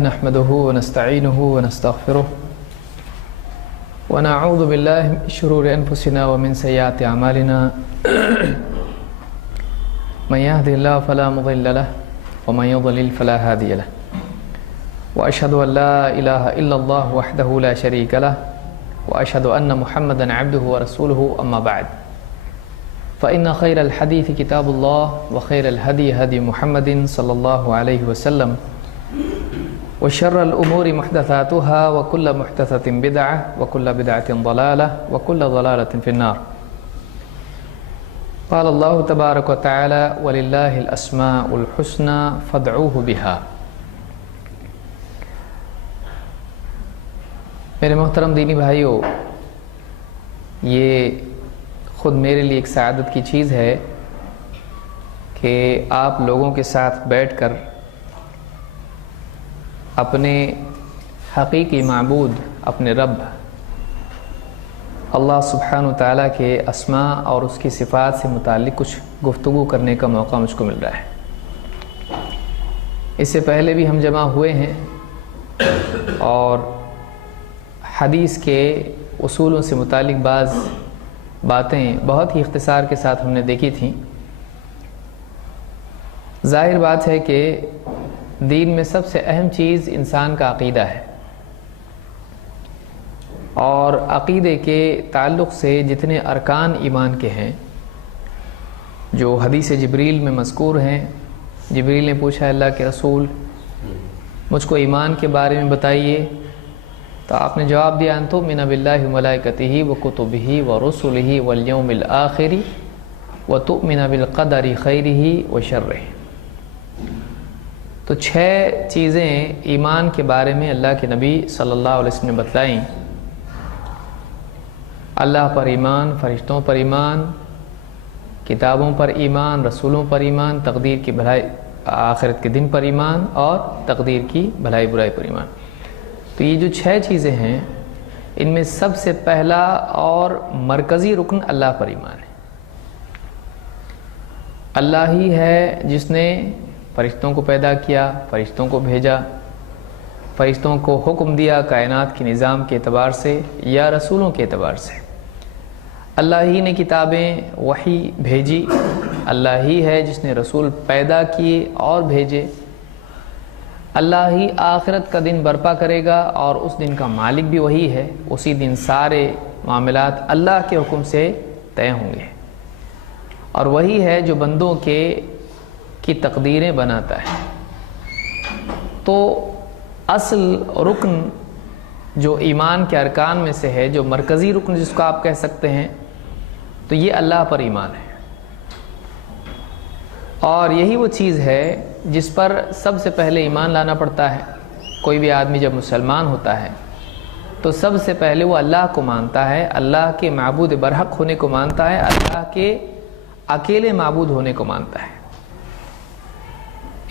نحمده ونستعينه ونستغفره ونعوذ بالله من شرور أنفسنا ومن سيئات أعمالنا من يهده الله فلا مضل له ومن يضلل فلا هادي له وأشهد أن لا إله إلا الله وحده لا شريك له وأشهد أن محمدا عبده ورسوله أما بعد فإن خير الحديث كتاب الله وخير الهدي هدي محمد صلى الله عليه وسلم وشر الأمور محدثاتها وكل محدثة بدعة وكل بدعة ضلالة وكل ضلالة في النار. قال الله تبارك وتعالى ولله الأسماء الحسنى فادعوه بها. میرے محترم دینی بھائیوں، یہ خود میرے لیے ایک سعادت کی چیز ہے کہ آپ لوگوں کے ساتھ بیٹھ کر اپنے حقیقی معبود اپنے رب اللہ سبحانہ و تعالیٰ کے اسماء اور اس کی صفات سے متعلق کچھ گفتگو کرنے کا موقع مجھ کو مل رہا ہے۔ اس سے پہلے بھی ہم جمع ہوئے ہیں اور حدیث کے اصولوں سے متعلق بعض باتیں بہت ہی اختصار کے ساتھ ہم نے دیکھی تھیں۔ ظاہر بات ہے کہ دین میں سب سے اہم چیز انسان کا عقیدہ ہے، اور عقیدے کے تعلق سے جتنے ارکان ایمان کے ہیں جو حدیث جبریل میں مذکور ہیں، جبریل نے پوچھا اللہ کے رسول مجھ کو ایمان کے بارے میں بتائیے، تو آپ نے جواب دیا ان تؤمن باللہ وملائکتہ وکتبہ ورسلہ والیوم الآخر وتؤمن بالقدر خیرہ وشرہ۔ تو 6 چیزیں ایمان کے بارے میں اللہ کے نبی صلی اللہ علیہ وسلم نے بتلائیں۔ اللہ پر ایمان، فرشتوں پر ایمان، کتابوں پر ایمان، رسولوں پر ایمان، تقدیر کی بھلائی، آخرت کے دن پر ایمان، اور تقدیر کی بھلائی برائی پر ایمان۔ تو یہ جو 6 چیزیں ہیں ان میں سب سے پہلا اور مرکزی رکن اللہ پر ایمان ہے۔ اللہ ہی ہے جس نے فرشتوں کو پیدا کیا، فرشتوں کو بھیجا، فرشتوں کو حکم دیا کائنات کے نظام کے اعتبار سے یا رسولوں کے اعتبار سے۔ اللہ ہی نے کتابیں وحی بھیجی، اللہ ہی ہے جس نے رسول پیدا کیے اور بھیجے، اللہ ہی آخرت کا دن برپا کرے گا اور اس دن کا مالک بھی وہی ہے، اسی دن سارے معاملات اللہ کے حکم سے طے ہوں گے، اور وہی ہے جو بندوں کی تقدیریں بناتا ہے۔ تو اصل رکن جو ایمان کے ارکان میں سے ہے، جو مرکزی رکن جس کو آپ کہہ سکتے ہیں، تو یہ اللہ پر ایمان ہے، اور یہی وہ چیز ہے جس پر سب سے پہلے ایمان لانا پڑتا ہے۔ کوئی بھی آدمی جب مسلمان ہوتا ہے تو سب سے پہلے وہ اللہ کو مانتا ہے، اللہ کے معبود برحق ہونے کو مانتا ہے، اللہ کے اکیلے معبود ہونے کو مانتا ہے۔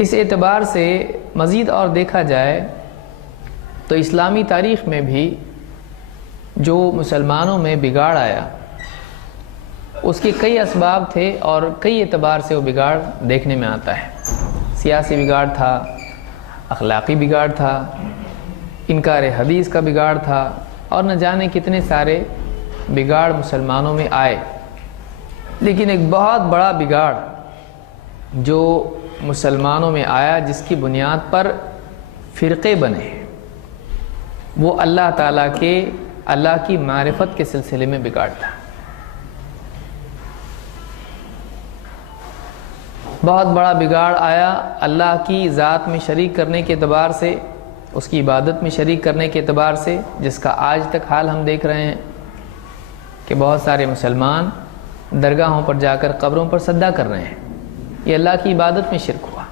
اس اعتبار سے مزید اور دیکھا جائے تو اسلامی تاریخ میں بھی جو مسلمانوں میں بگاڑ آیا اس کے کئی اسباب تھے، اور کئی اعتبار سے وہ بگاڑ دیکھنے میں آتا ہے۔ سیاسی بگاڑ تھا، اخلاقی بگاڑ تھا، انکار حدیث کا بگاڑ تھا، اور نہ جانے کتنے سارے بگاڑ مسلمانوں میں آئے۔ لیکن ایک بہت بڑا بگاڑ جو مسلمانوں میں آیا، جس کی بنیاد پر فرقے بنے، وہ اللہ تعالیٰ اللہ کی معرفت کے سلسلے میں بگاڑ تھا۔ بہت بڑا بگاڑ آیا اللہ کی ذات میں شریک کرنے کے اعتبار سے، اس کی عبادت میں شریک کرنے کے اعتبار سے، جس کا آج تک حال ہم دیکھ رہے ہیں کہ بہت سارے مسلمان درگاہوں پر جا کر قبروں پر سجدہ کر رہے ہیں۔ یہ اللہ کی عبادت میں شرک ہوا،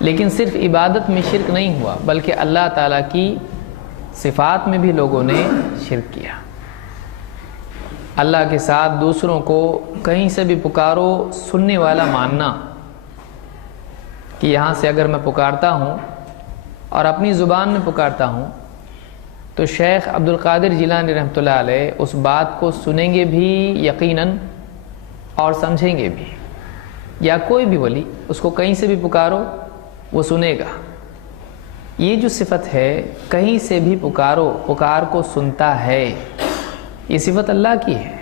لیکن صرف عبادت میں شرک نہیں ہوا بلکہ اللہ تعالیٰ کی صفات میں بھی لوگوں نے شرک کیا۔ اللہ کے ساتھ دوسروں کو کہیں سے بھی پکارو سننے والا ماننا، کہ یہاں سے اگر میں پکارتا ہوں اور اپنی زبان میں پکارتا ہوں تو شیخ عبد القادر جیلانی رحمۃ اللہ علیہ اس بات کو سنیں گے بھی یقیناً اور سمجھیں گے بھی، یا کوئی بھی ولی اس کو کہیں سے بھی پکارو وہ سنے گا۔ یہ جو صفت ہے کہیں سے بھی پکارو پکار کو سنتا ہے، یہ صفت اللہ کی ہے۔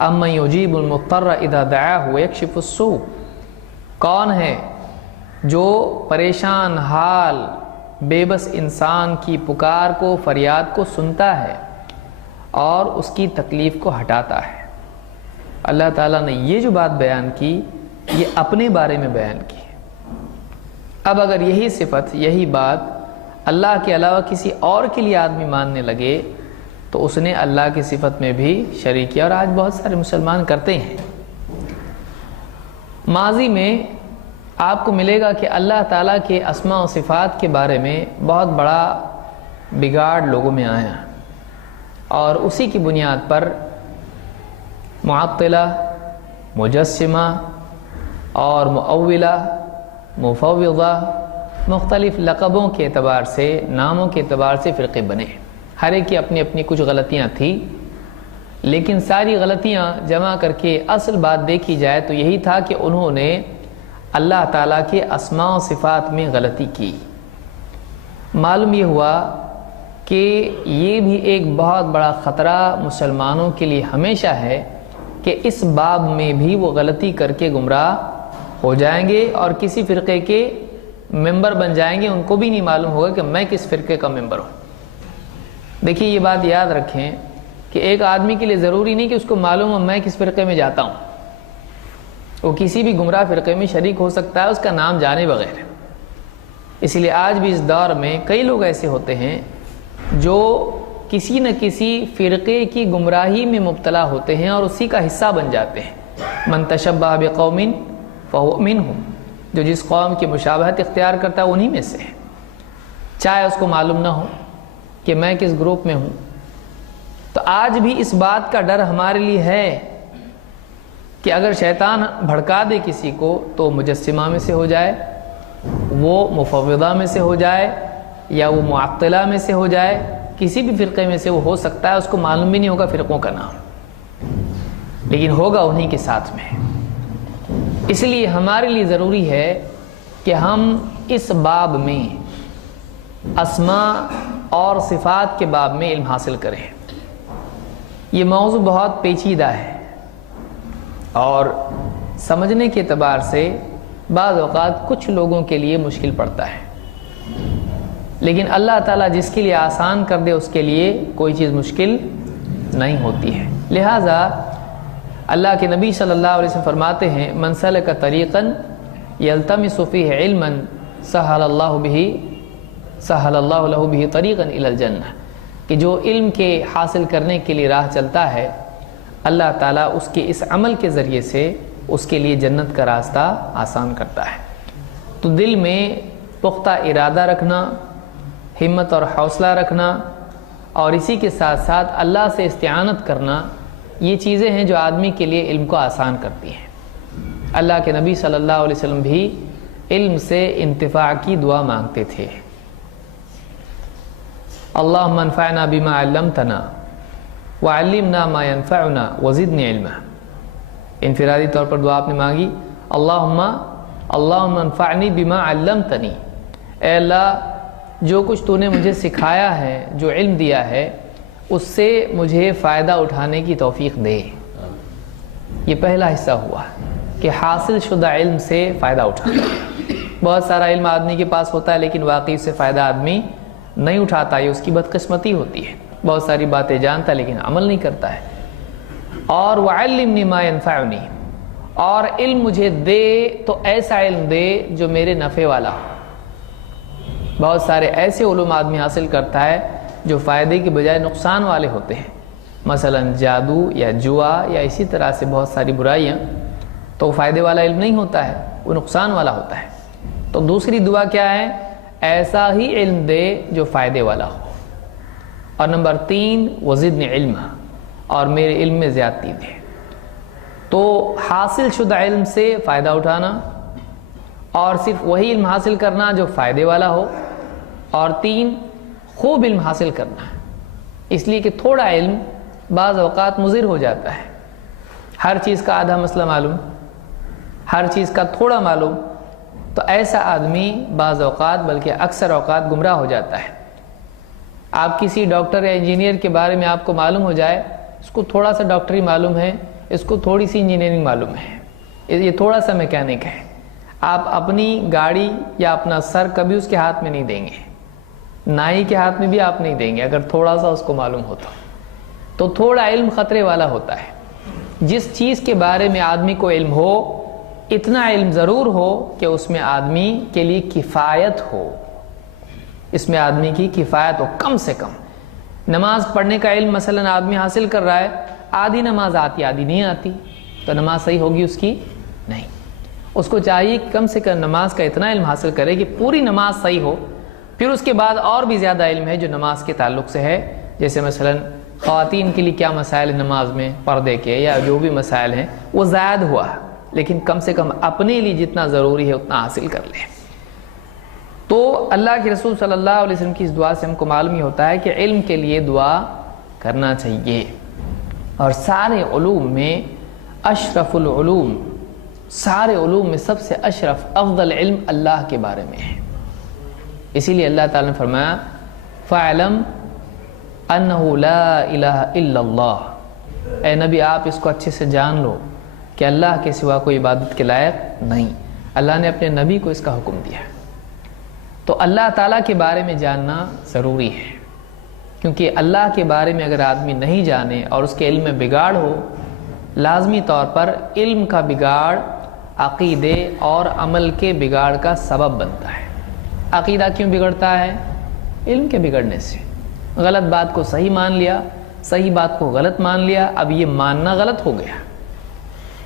اَمَّن يُجِيبُ الْمُضْطَرَّ إِذَا دَعَاهُ وَيَكْشِفُ السُّوءَ، کون ہے جو پریشان حال بے بس انسان کی پکار کو فریاد کو سنتا ہے اور اس کی تکلیف کو ہٹاتا ہے۔ اللہ تعالیٰ نے یہ جو بات بیان کی یہ اپنے بارے میں بیان کی۔ اب اگر یہی صفت یہی بات اللہ کے علاوہ کسی اور کے لیے آدمی ماننے لگے تو اس نے اللہ کی صفت میں بھی شریک کیا، اور آج بہت سارے مسلمان کرتے ہیں۔ ماضی میں آپ کو ملے گا کہ اللہ تعالیٰ کے اسماء و صفات کے بارے میں بہت بڑا بگاڑ لوگوں میں آیا، اور اسی کی بنیاد پر معطلہ، مجسمہ اور مؤولہ، مفوضہ، مختلف لقبوں کے اعتبار سے، ناموں کے اعتبار سے فرقے بنے۔ ہر ایک کی اپنی اپنی کچھ غلطیاں تھیں، لیکن ساری غلطیاں جمع کر کے اصل بات دیکھی جائے تو یہی تھا کہ انہوں نے اللہ تعالیٰ کے اسماء و صفات میں غلطی کی۔ معلوم یہ ہوا کہ یہ بھی ایک بہت بڑا خطرہ مسلمانوں کے لیے ہمیشہ ہے کہ اس باب میں بھی وہ غلطی کر کے گمراہ ہو جائیں گے اور کسی فرقے کے ممبر بن جائیں گے، ان کو بھی نہیں معلوم ہوگا کہ میں کس فرقے کا ممبر ہوں۔ دیکھیے یہ بات یاد رکھیں کہ ایک آدمی کے لیے ضروری نہیں کہ اس کو معلوم ہو میں کس فرقے میں جاتا ہوں، وہ کسی بھی گمراہ فرقے میں شریک ہو سکتا ہے اس کا نام جانے بغیر۔ اس لیے آج بھی اس دور میں کئی لوگ ایسے ہوتے ہیں جو کسی نہ کسی فرقے کی گمراہی میں مبتلا ہوتے ہیں اور اسی کا حصہ بن جاتے ہیں۔ من تشبہ بقوم فہو منہم، جو جس قوم کی مشابہت اختیار کرتا ہے انہی میں سے ہے، چاہے اس کو معلوم نہ ہو کہ میں کس گروپ میں ہوں۔ تو آج بھی اس بات کا ڈر ہمارے لیے ہے کہ اگر شیطان بھڑکا دے کسی کو تو مجسمہ میں سے ہو جائے، وہ مفوضہ میں سے ہو جائے، یا وہ معطلہ میں سے ہو جائے، کسی بھی فرقے میں سے وہ ہو سکتا ہے، اس کو معلوم بھی نہیں ہوگا فرقوں کا نام، لیکن ہوگا انہی کے ساتھ میں۔ اس لیے ہمارے لیے ضروری ہے کہ ہم اس باب میں اسماء اور صفات کے باب میں علم حاصل کریں۔ یہ موضوع بہت پیچیدہ ہے اور سمجھنے کے اعتبار سے بعض اوقات کچھ لوگوں کے لیے مشکل پڑتا ہے، لیکن اللہ تعالیٰ جس کے لیے آسان کر دے اس کے لیے کوئی چیز مشکل نہیں ہوتی ہے۔ لہٰذا اللہ کے نبی صلی اللہ علیہ وسلم فرماتے ہیں من سلک طریقا یلتمس فیہ علما سہل اللہ لہ بہ طریقا الی الجنہ، کہ جو علم کے حاصل کرنے کے لیے راہ چلتا ہے اللہ تعالیٰ اس کے اس عمل کے ذریعے سے اس کے لیے جنت کا راستہ آسان کرتا ہے۔ تو دل میں پختہ ارادہ رکھنا، ہمت اور حوصلہ رکھنا، اور اسی کے ساتھ ساتھ اللہ سے استعانت کرنا، یہ چیزیں ہیں جو آدمی کے لیے علم کو آسان کرتی ہیں۔ اللہ کے نبی صلی اللہ علیہ وسلم بھی علم سے انتفاع کی دعا مانگتے تھے۔ اللہم انفعنا بما علمتنا وعلمنا ما ينفعنا وزدنی علما۔ انفرادی طور پر دعا آپ نے مانگی اللہم انفعنی بما علمتنی، اے اللہ جو کچھ تو نے مجھے سکھایا ہے، جو علم دیا ہے، اس سے مجھے فائدہ اٹھانے کی توفیق دے۔ یہ پہلا حصہ ہوا کہ حاصل شدہ علم سے فائدہ اٹھانا۔ بہت سارا علم آدمی کے پاس ہوتا ہے لیکن واقعی سے فائدہ آدمی نہیں اٹھاتا، یہ اس کی بدقسمتی ہوتی ہے۔ بہت ساری باتیں جانتا لیکن عمل نہیں کرتا ہے۔ اور وعلمنی ما ینفعنی، اور علم مجھے دے تو ایسا علم دے جو میرے نفع والا ہو۔ بہت سارے ایسے علوم آدمی حاصل کرتا ہے جو فائدے کے بجائے نقصان والے ہوتے ہیں، مثلا جادو یا جوا یا اسی طرح سے بہت ساری برائیاں، تو وہ فائدے والا علم نہیں ہوتا ہے، وہ نقصان والا ہوتا ہے۔ تو دوسری دعا کیا ہے؟ ایسا ہی علم دے جو فائدے والا ہو۔ اور نمبر 3 وزدنی علما، اور میرے علم میں زیادتی دے۔ تو حاصل شدہ علم سے فائدہ اٹھانا، اور صرف وہی علم حاصل کرنا جو فائدے والا ہو، اور 3 خوب علم حاصل کرنا، اس لیے کہ تھوڑا علم بعض اوقات مضر ہو جاتا ہے۔ ہر چیز کا آدھا مسئلہ معلوم، ہر چیز کا تھوڑا معلوم، تو ایسا آدمی بعض اوقات بلکہ اکثر اوقات گمراہ ہو جاتا ہے۔ آپ کسی ڈاکٹر یا انجینئر کے بارے میں آپ کو معلوم ہو جائے، اس کو تھوڑا سا ڈاکٹری معلوم ہے، اس کو تھوڑی سی انجینئرنگ معلوم ہے، یہ تھوڑا سا میکینک ہے، آپ اپنی گاڑی یا اپنا سر کبھی اس کے ہاتھ میں نہیں دیں گے، نائی کے ہاتھ میں بھی آپ نہیں دیں گے اگر تھوڑا سا اس کو معلوم ہوتا۔ تو تھوڑا علم خطرے والا ہوتا ہے۔ جس چیز کے بارے میں آدمی کو علم ہو، اتنا علم ضرور ہو کہ اس میں آدمی کے لیے کفایت ہو، اس میں آدمی کی کفایت ہو، کم سے کم۔ نماز پڑھنے کا علم مثلا آدمی حاصل کر رہا ہے، آدھی نماز آتی آدھی نہیں آتی، تو نماز صحیح ہوگی اس کی؟ نہیں۔ اس کو چاہیے کہ کم سے کم نماز کا اتنا علم حاصل کرے کہ پوری نماز صحیح ہو، پھر اس کے بعد اور بھی زیادہ علم ہے جو نماز کے تعلق سے ہے، جیسے مثلا خواتین کے لیے کیا مسائل نماز میں، پردے کے یا جو بھی مسائل ہیں وہ زائد ہوا، لیکن کم سے کم اپنے لیے جتنا ضروری ہے اتنا حاصل کر لیں۔ تو اللہ کے رسول صلی اللہ علیہ وسلم کی اس دعا سے ہم کو معلوم یہ ہوتا ہے کہ علم کے لیے دعا کرنا چاہیے۔ اور سارے علوم میں اشرف العلوم، سارے علوم میں سب سے اشرف افضل علم اللہ کے بارے میں ہے۔ اسی لیے اللہ تعالیٰ نے فرمایا فَاعْلَمْ أَنَّهُ لَا إِلَهَ إِلَّا اللَّهُ، اے نبی آپ اس کو اچھے سے جان لو کہ اللہ کے سوا کوئی عبادت کے لائق نہیں۔ اللہ نے اپنے نبی کو اس کا حکم دیا۔ تو اللہ تعالیٰ کے بارے میں جاننا ضروری ہے، کیونکہ اللہ کے بارے میں اگر آدمی نہیں جانے اور اس کے علم میں بگاڑ ہو، لازمی طور پر علم کا بگاڑ عقیدے اور عمل کے بگاڑ کا سبب بنتا ہے۔ عقیدہ کیوں بگڑتا ہے؟ علم کے بگڑنے سے۔ غلط بات کو صحیح مان لیا، صحیح بات کو غلط مان لیا، اب یہ ماننا غلط ہو گیا۔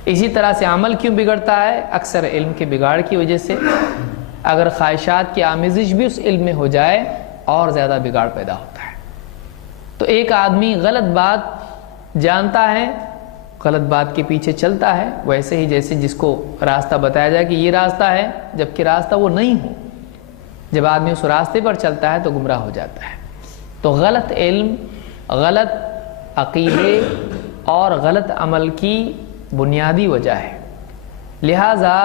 اسی طرح سے عمل کیوں بگڑتا ہے؟ اکثر علم کے بگاڑ کی وجہ سے۔ اگر خواہشات کی آمیزش بھی اس علم میں ہو جائے اور زیادہ بگاڑ پیدا ہوتا ہے۔ تو ایک آدمی غلط بات جانتا ہے، غلط بات کے پیچھے چلتا ہے، ویسے ہی جیسے جس کو راستہ بتایا جائے کہ یہ راستہ ہے، جبکہ راستہ وہ نہیں ہو، جب آدمی اس راستے پر چلتا ہے تو گمراہ ہو جاتا ہے۔ تو غلط علم، غلط عقیدے اور غلط عمل کی بنیادی وجہ ہے۔ لہٰذا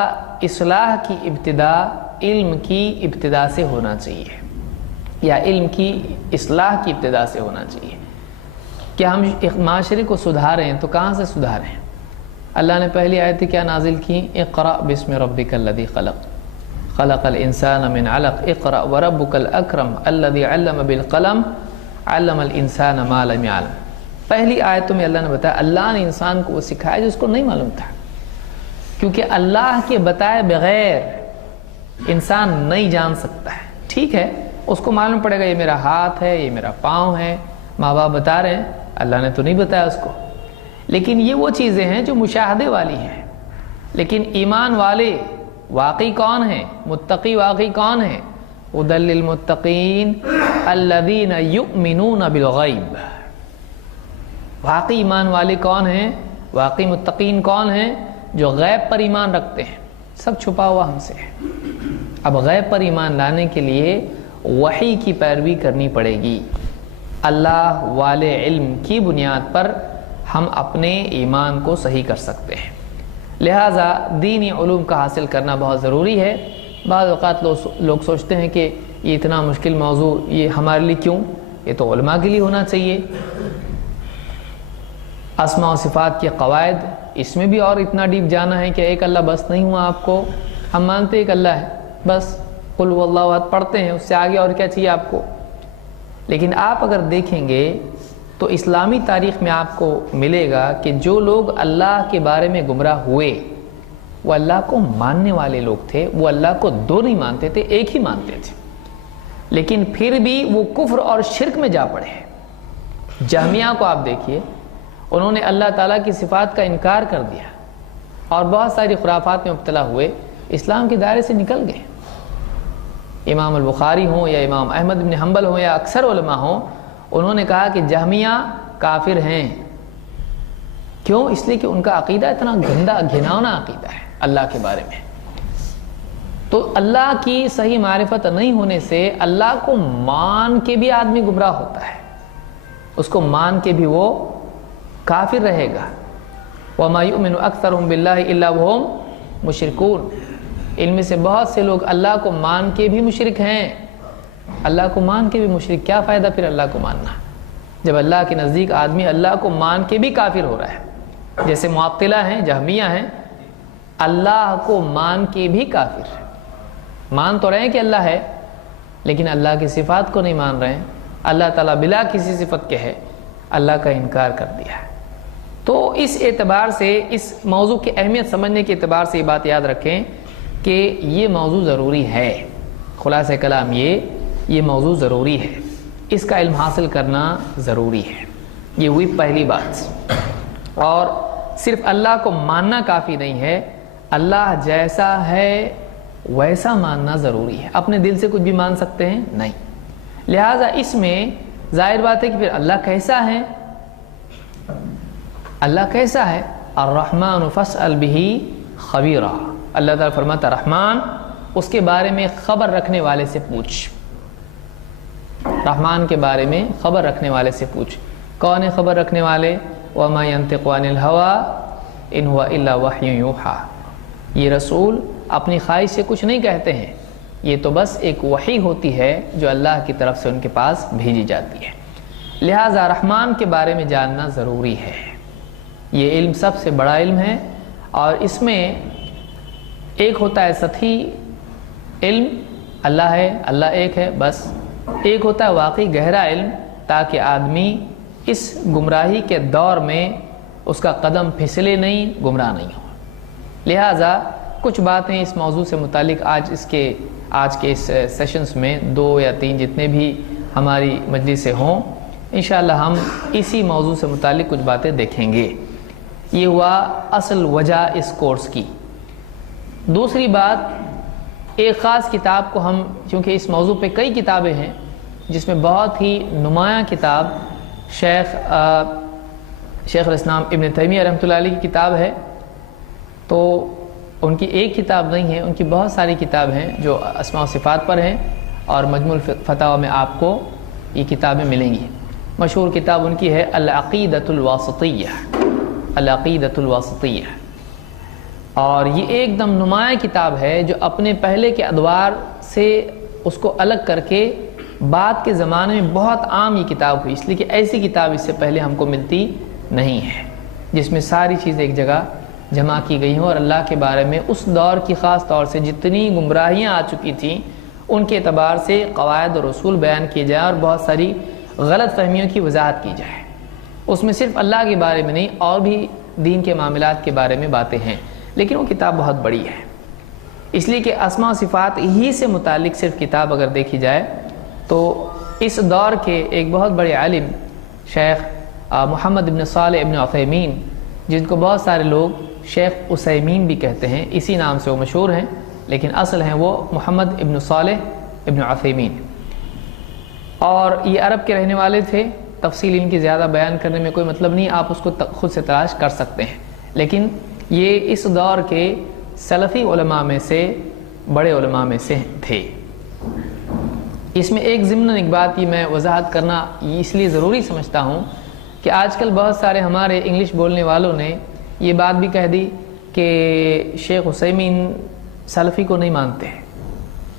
اصلاح کی ابتدا علم کی ابتدا سے ہونا چاہیے، یا علم کی اصلاح کی ابتدا سے ہونا چاہیے۔ کہ ہم ایک معاشرے کو سدھاریں تو کہاں سے سدھاریں؟ اللہ نے پہلی آیت کیا نازل کی؟ اقرأ بسم ربک الذی خلق خلق الانسان من علق اقرأ وربک الاکرم الذی علم بالقلم علم الانسان ما لم يعلم۔ پہلی آیتوں میں اللہ نے بتایا اللہ نے انسان کو وہ سکھایا جس کو نہیں معلوم تھا، کیونکہ اللہ کے بتائے بغیر انسان نہیں جان سکتا ہے۔ ٹھیک ہے، اس کو معلوم پڑے گا یہ میرا ہاتھ ہے، یہ میرا پاؤں ہے، ماں باپ بتا رہے ہیں، اللہ نے تو نہیں بتایا اس کو۔ لیکن یہ وہ چیزیں ہیں جو مشاہدے والی ہیں۔ لیکن ایمان والے واقعی کون ہیں؟ متقی واقعی کون ہیں؟ هدى للمتقین الذین یؤمنون بالغیب۔ واقعی ایمان والے کون ہیں؟ واقعی متقین کون ہیں؟ جو غیب پر ایمان رکھتے ہیں۔ سب چھپا ہوا ہم سے ہے۔ اب غیب پر ایمان لانے کے لیے وحی کی پیروی کرنی پڑے گی۔ اللہ والے علم کی بنیاد پر ہم اپنے ایمان کو صحیح کر سکتے ہیں۔ لہٰذا دینی علوم کا حاصل کرنا بہت ضروری ہے۔ بعض اوقات لوگ سوچتے ہیں کہ یہ اتنا مشکل موضوع یہ ہمارے لیے کیوں؟ یہ تو علماء کے لیے ہونا چاہیے۔ اسماء و صفات کے قواعد، اس میں بھی اور اتنا ڈیپ جانا ہے کہ ایک اللہ بس نہیں ہوا آپ کو؟ ہم مانتے ایک اللہ ہے، بس قل هو اللہ احد پڑھتے ہیں، اس سے آگے اور کیا چاہیے آپ کو؟ لیکن آپ اگر دیکھیں گے تو اسلامی تاریخ میں آپ کو ملے گا کہ جو لوگ اللہ کے بارے میں گمراہ ہوئے وہ اللہ کو ماننے والے لوگ تھے، وہ اللہ کو دو نہیں مانتے تھے، ایک ہی مانتے تھے، لیکن پھر بھی وہ کفر اور شرک میں جا پڑے ہیں۔ جہمیہ کو آپ دیکھیے، انہوں نے اللہ تعالیٰ کی صفات کا انکار کر دیا اور بہت ساری خرافات میں مبتلا ہوئے، اسلام کے دائرے سے نکل گئے۔ امام البخاری ہوں یا امام احمد بن حنبل ہوں یا اکثر علماء ہوں، انہوں نے کہا کہ جہمیہ کافر ہیں۔ کیوں؟ اس لیے کہ ان کا عقیدہ اتنا گندا گھناؤنا عقیدہ ہے اللہ کے بارے میں۔ تو اللہ کی صحیح معرفت نہیں ہونے سے اللہ کو مان کے بھی آدمی گمراہ ہوتا ہے، اس کو مان کے بھی وہ کافر رہے گا۔ وَمَا يُؤْمِنُ أَكْثَرُهُمْ بِاللَّهِ إِلَّا وَهُمْ مُشْرِكُونَ۔ ان میں سے بہت سے لوگ اللہ کو مان کے بھی مشرک ہیں، اللہ کو مان کے بھی مشرک۔ کیا فائدہ پھر اللہ کو ماننا جب اللہ کے نزدیک آدمی اللہ کو مان کے بھی کافر ہو رہا ہے؟ جیسے معطلہ ہیں، جہمیہ ہیں، اللہ کو مان کے بھی کافر ہیں۔ مان تو رہے ہیں کہ اللہ ہے، لیکن اللہ کی صفات کو نہیں مان رہے ہیں۔ اللہ تعالیٰ بلا کسی صفت کے ہے، اللہ کا انکار کر دیا ہے۔ تو اس اعتبار سے، اس موضوع کی اہمیت سمجھنے کے اعتبار سے یہ بات یاد رکھیں کہ یہ موضوع ضروری ہے۔ خلاصہ کلام یہ موضوع ضروری ہے، اس کا علم حاصل کرنا ضروری ہے۔ یہ ہوئی پہلی بات۔ اور صرف اللہ کو ماننا کافی نہیں ہے، اللہ جیسا ہے ویسا ماننا ضروری ہے۔ اپنے دل سے کچھ بھی مان سکتے ہیں؟ نہیں۔ لہٰذا اس میں ظاہر بات ہے کہ پھر اللہ کیسا ہے؟ اللہ کیسا ہے؟ الرحمن فاسأل بہ خبیرا۔ اللہ تعالیٰ فرماتا رحمان، اس کے بارے میں خبر رکھنے والے سے پوچھ۔ رحمان کے بارے میں خبر رکھنے والے سے پوچھ۔ کون ہے خبر رکھنے والے؟ وما ينطق عن الهوى ان هو الا وحی یوحی۔ یہ رسول اپنی خواہش سے کچھ نہیں کہتے ہیں، یہ تو بس ایک وحی ہوتی ہے جو اللہ کی طرف سے ان کے پاس بھیجی جاتی ہے۔ لہٰذا رحمان کے بارے میں جاننا ضروری ہے۔ یہ علم سب سے بڑا علم ہے، اور اس میں ایک ہوتا ہے سطحی علم، اللہ ہے، اللہ ایک ہے بس۔ ایک ہوتا ہے واقعی گہرا علم، تاکہ آدمی اس گمراہی کے دور میں اس کا قدم پھسلے نہیں، گمراہ نہیں ہو۔ لہٰذا کچھ باتیں اس موضوع سے متعلق آج کے اس سیشنز میں 2 یا 3 جتنے بھی ہماری مجلس سے ہوں، انشاءاللہ ہم اسی موضوع سے متعلق کچھ باتیں دیکھیں گے۔ یہ ہوا اصل وجہ اس کورس کی۔ دوسری بات، ایک خاص کتاب کو ہم، کیونکہ اس موضوع پہ کئی کتابیں ہیں، جس میں بہت ہی نمایاں کتاب شیخ الاسلام ابن تیمیہ رحمۃ اللہ علیہ کی کتاب ہے، تو ان کی ایک کتاب نہیں ہے، ان کی بہت ساری کتاب ہیں جو اسماء و صفات پر ہیں، اور مجموع الفتاوی میں آپ کو یہ کتابیں ملیں گی۔ مشہور کتاب ان کی ہے العقیدۃ الواسطیہ، العقیدۃ الواسطیہ، اور یہ ایک دم نمایاں کتاب ہے جو اپنے پہلے کے ادوار سے اس کو الگ کر کے بعد کے زمانے میں بہت عام یہ کتاب ہوئی، اس لیے کہ ایسی کتاب اس سے پہلے ہم کو ملتی نہیں ہے، جس میں ساری چیزیں ایک جگہ جمع کی گئی ہوں، اور اللہ کے بارے میں اس دور کی خاص طور سے جتنی گمراہیاں آ چکی تھیں ان کے اعتبار سے قواعد اور اصول بیان کیے جائیں، اور بہت ساری غلط فہمیوں کی وضاحت کی جائے۔ اس میں صرف اللہ کے بارے میں نہیں، اور بھی دین کے معاملات کے بارے میں باتیں ہیں، لیکن وہ کتاب بہت بڑی ہے، اس لیے کہ اسماء و صفات ہی سے متعلق صرف کتاب اگر دیکھی جائے تو اس دور کے ایک بہت بڑے عالم شیخ محمد ابن صالح ابن عثیمین، جن کو بہت سارے لوگ شیخ عثیمین بھی کہتے ہیں، اسی نام سے وہ مشہور ہیں، لیکن اصل ہیں وہ محمد ابن صالح ابن عثیمین، اور یہ عرب کے رہنے والے تھے۔ تفصیل ان کی زیادہ بیان کرنے میں کوئی مطلب نہیں، آپ اس کو خود سے تلاش کر سکتے ہیں، لیکن یہ اس دور کے سلفی علماء میں سے بڑے علماء میں سے تھے۔ اس میں ایک ضمن ایک بات کی میں وضاحت کرنا اس لیے ضروری سمجھتا ہوں کہ آج کل بہت سارے ہمارے انگلش بولنے والوں نے یہ بات بھی کہہ دی کہ شیخ عثیمین سلفی کو نہیں مانتے ہیں،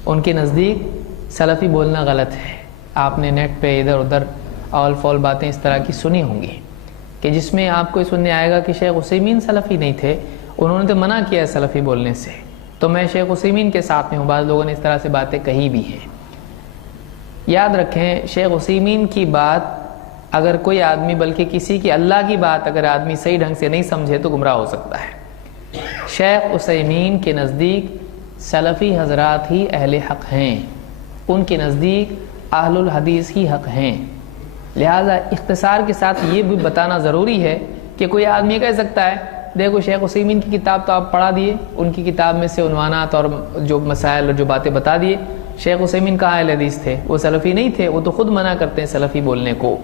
ان کے نزدیک سلفی بولنا غلط ہے۔ آپ نے نیٹ پہ ادھر ادھر اول فول باتیں اس طرح کی سنی ہوں گی کہ جس میں آپ کو یہ سننے آئے گا کہ شیخ عثیمین سلفی نہیں تھے، انہوں نے تو منع کیا ہے سلفی بولنے سے، تو میں شیخ عثیمین کے ساتھ میں ہوں۔ بعض لوگوں نے اس طرح سے باتیں کہی بھی ہیں۔ یاد رکھیں، شیخ عثیمین کی بات اگر کوئی آدمی، بلکہ کسی کی اللہ کی بات اگر آدمی صحیح ڈھنگ سے نہیں سمجھے تو گمراہ ہو سکتا ہے۔ شیخ عثیمین کے نزدیک سلفی حضرات ہی اہل حق ہیں، ان کے نزدیک اہل الحدیث ہی حق ہیں۔ لہٰذا اختصار کے ساتھ یہ بھی بتانا ضروری ہے کہ کوئی آدمی کہہ سکتا ہے دیکھو شیخ عثیمین کی کتاب تو آپ پڑھا دیے، ان کی کتاب میں سے عنوانات اور جو مسائل اور جو باتیں بتا دیے، شیخ عثیمین کہاں اہل حدیث تھے؟ وہ سلفی نہیں تھے، وہ تو خود منع کرتے ہیں سلفی بولنے کو۔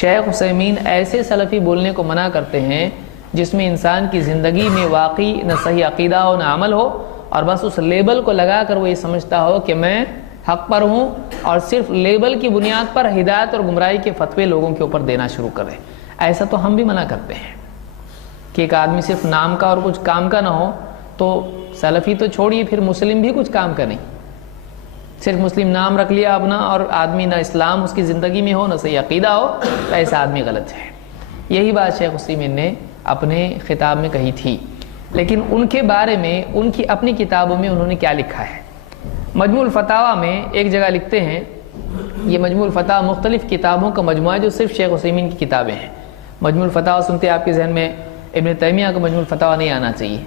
شیخ عثیمین ایسے سلفی بولنے کو منع کرتے ہیں جس میں انسان کی زندگی میں واقعی نہ صحیح عقیدہ ہو نہ عمل ہو، اور بس اس لیبل کو لگا کر وہ یہ سمجھتا ہو کہ میں حق پر ہوں، اور صرف لیبل کی بنیاد پر ہدایت اور گمراہی کے فتوے لوگوں کے اوپر دینا شروع کر دے۔ ایسا تو ہم بھی منع کرتے ہیں کہ ایک آدمی صرف نام کا اور کچھ کام کا نہ ہو تو سلفی تو چھوڑیے، پھر مسلم بھی کچھ کام کریں، صرف مسلم نام رکھ لیا اپنا اور آدمی نہ اسلام اس کی زندگی میں ہو نہ صحیح عقیدہ ہو، تو ایسا آدمی غلط ہے۔ یہی بات شیخ عثیمین نے اپنے خطاب میں کہی تھی، لیکن ان کے بارے میں ان کی اپنی کتابوں میں انہوں نے کیا لکھا ہے؟ مجموع الفتاویٰ میں ایک جگہ لکھتے ہیں، یہ مجموع الفتاویٰ مختلف کتابوں کا مجموعہ ہے جو صرف شیخ عثیمین کی کتابیں ہیں۔ مجموع الفتاویٰ سنتے آپ کے ذہن میں ابن تیمیہ کا مجموع الفتاویٰ نہیں آنا چاہیے۔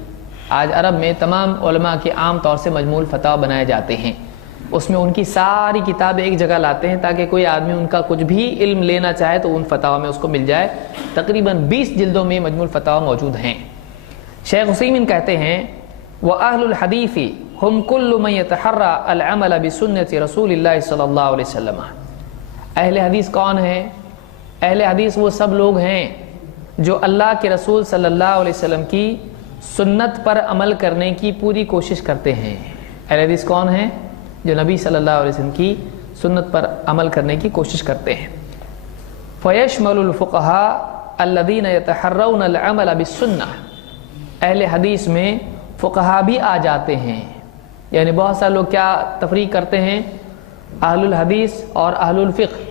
آج عرب میں تمام علماء کے عام طور سے مجموع الفتاویٰ بنائے جاتے ہیں، اس میں ان کی ساری کتابیں ایک جگہ لاتے ہیں تاکہ کوئی آدمی ان کا کچھ بھی علم لینا چاہے تو ان فتاویٰ میں اس کو مل جائے۔ تقریباً 20 جلدوں میں مجموع الفتاویٰ موجود ہیں۔ شیخ عثیمین کہتے ہیں وَأَهْلُ الْحَدِيثِ هُمْ كُلُّ مَنْ يَتَحَرَّى الْعَمَلَ بِسُنَّةِ رسول اللہ صلی اللہ علیہ وسلم۔ اہل حدیث کون ہیں؟ اہل حدیث وہ سب لوگ ہیں جو اللہ کے رسول صلی اللہ علیہ وسلم کی سنت پر عمل کرنے کی پوری کوشش کرتے ہیں۔ اہل حدیث کون ہیں؟ جو نبی صلی اللہ علیہ وسلم کی سنت پر عمل کرنے کی کوشش کرتے ہیں۔ فَيَشْمَلُ الْفُقَهَاءَ الَّذِينَ يَتَحَرَّوْنَ الْعَمَلَ بِالسُّنَّةِ، اہل حدیث میں فقہا بھی آ جاتے ہیں، یعنی بہت سارے لوگ کیا تفریق کرتے ہیں، اہل الحدیث اور اہل الفقہ،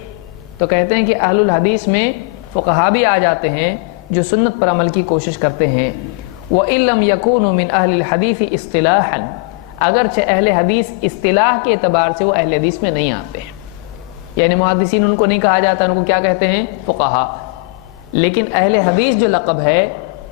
تو کہتے ہیں کہ اہل الحدیث میں فقہا بھی آ جاتے ہیں جو سنت پر عمل کی کوشش کرتے ہیں۔ وَإِن لَّمْ يَكُونُوا مِنْ أَهْلِ الْحَدِيثِ اصطلاحًا، اگرچہ اہل حدیث اصطلاح کے اعتبار سے وہ اہل حدیث میں نہیں آتے ہیں، یعنی محدثین ان کو نہیں کہا جاتا، ان کو کیا کہتے ہیں؟ فقہا۔ لیکن اہل حدیث جو لقب ہے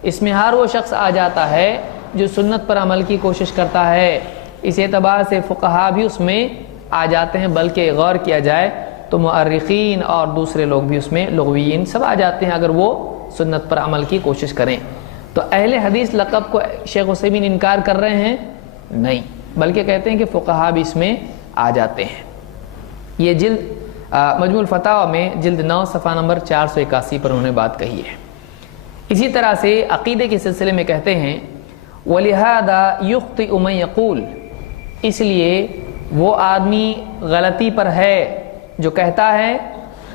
اس میں ہر وہ شخص آ جاتا ہے جو سنت پر عمل کی کوشش کرتا ہے، اس اعتبار سے فقہا بھی اس میں آ جاتے ہیں، بلکہ غور کیا جائے تو مؤرخین اور دوسرے لوگ بھی اس میں، لغویین سب آ جاتے ہیں اگر وہ سنت پر عمل کی کوشش کریں۔ تو اہل حدیث لقب کو شیخ عثیمین انکار کر رہے ہیں؟ نہیں، بلکہ کہتے ہیں کہ فقہا بھی اس میں آ جاتے ہیں۔ یہ جلد مجموع الفتاویٰ میں جلد 9 صفحہ نمبر 481 پر انہوں نے بات کہی ہے۔ اسی طرح سے عقیدے کے سلسلے میں کہتے ہیں وَلِهَذَا يُخْطِئُ مَن يَقُولُ، اس لیے وہ آدمی غلطی پر ہے جو کہتا ہے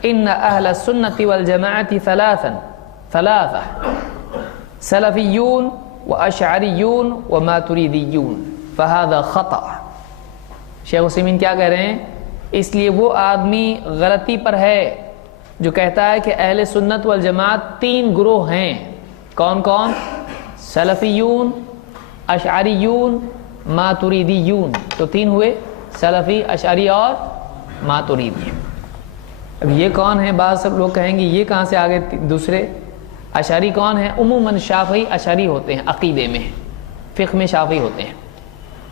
ان اہل السنت والجماعت ثلاثہ سلفیون واشعریون وماتریدیون فہذا خطأ۔ شیخ عثیمین کیا کہہ رہے ہیں؟ اس لیے وہ آدمی غلطی پر ہے جو کہتا ہے کہ اہل سنت والجماعت 3 گروہ ہیں۔ کون کون؟ سلفیون، اشعریون، ماتریدیون، تو 3 ہوئے، سلفی، اشعری اور ماتریدی۔ اب یہ کون ہے؟ بعض سب لوگ کہیں گے یہ کہاں سے آگے دوسرے؟ اشعری کون ہیں؟ عموماً شافعی اشعری ہوتے ہیں، عقیدے میں، فقہ میں شافعی ہوتے ہیں،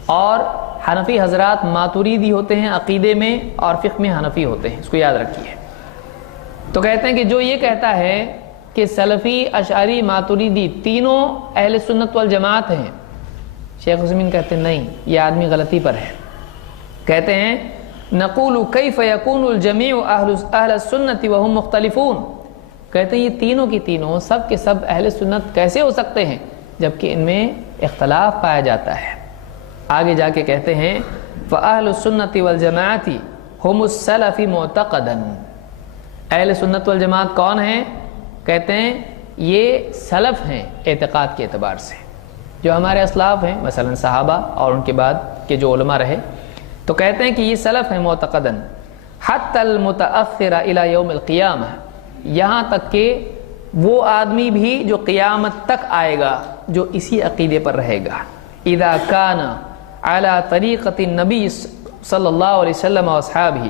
اور حنفی حضرات ماتریدی ہوتے ہیں عقیدے میں اور فقہ میں حنفی ہوتے ہیں، اس کو یاد رکھیے۔ تو کہتے ہیں کہ جو یہ کہتا ہے کہ سلفی، اشعری، ماتریدی تینوں اہل سنت والجماعت ہیں، شیخ عثیمین کہتے ہیں نہیں، یہ آدمی غلطی پر ہے۔ کہتے ہیں نقول کیف یکون الجمیع اہل السنت وہم مختلفون، کہتے ہیں یہ تینوں کی تینوں سب کے سب اہل سنت کیسے ہو سکتے ہیں جبکہ ان میں اختلاف پایا جاتا ہے۔ آگے جا کے کہتے ہیں فاہل السنت والجماعت ہم السلف معتقدا، اہل سنت والجماعت کون ہیں؟ کہتے ہیں یہ سلف ہیں اعتقاد کے اعتبار سے، جو ہمارے اسلاف ہیں مثلا صحابہ اور ان کے بعد کے جو علماء رہے، تو کہتے ہیں کہ یہ سلف ہیں معتقدا حتی المتأخر الی یوم القیامہ، یہاں تک کہ وہ آدمی بھی جو قیامت تک آئے گا جو اسی عقیدے پر رہے گا، اذا کان علی طریقۃ النبی صلی اللہ علیہ وسلم واصحابہ،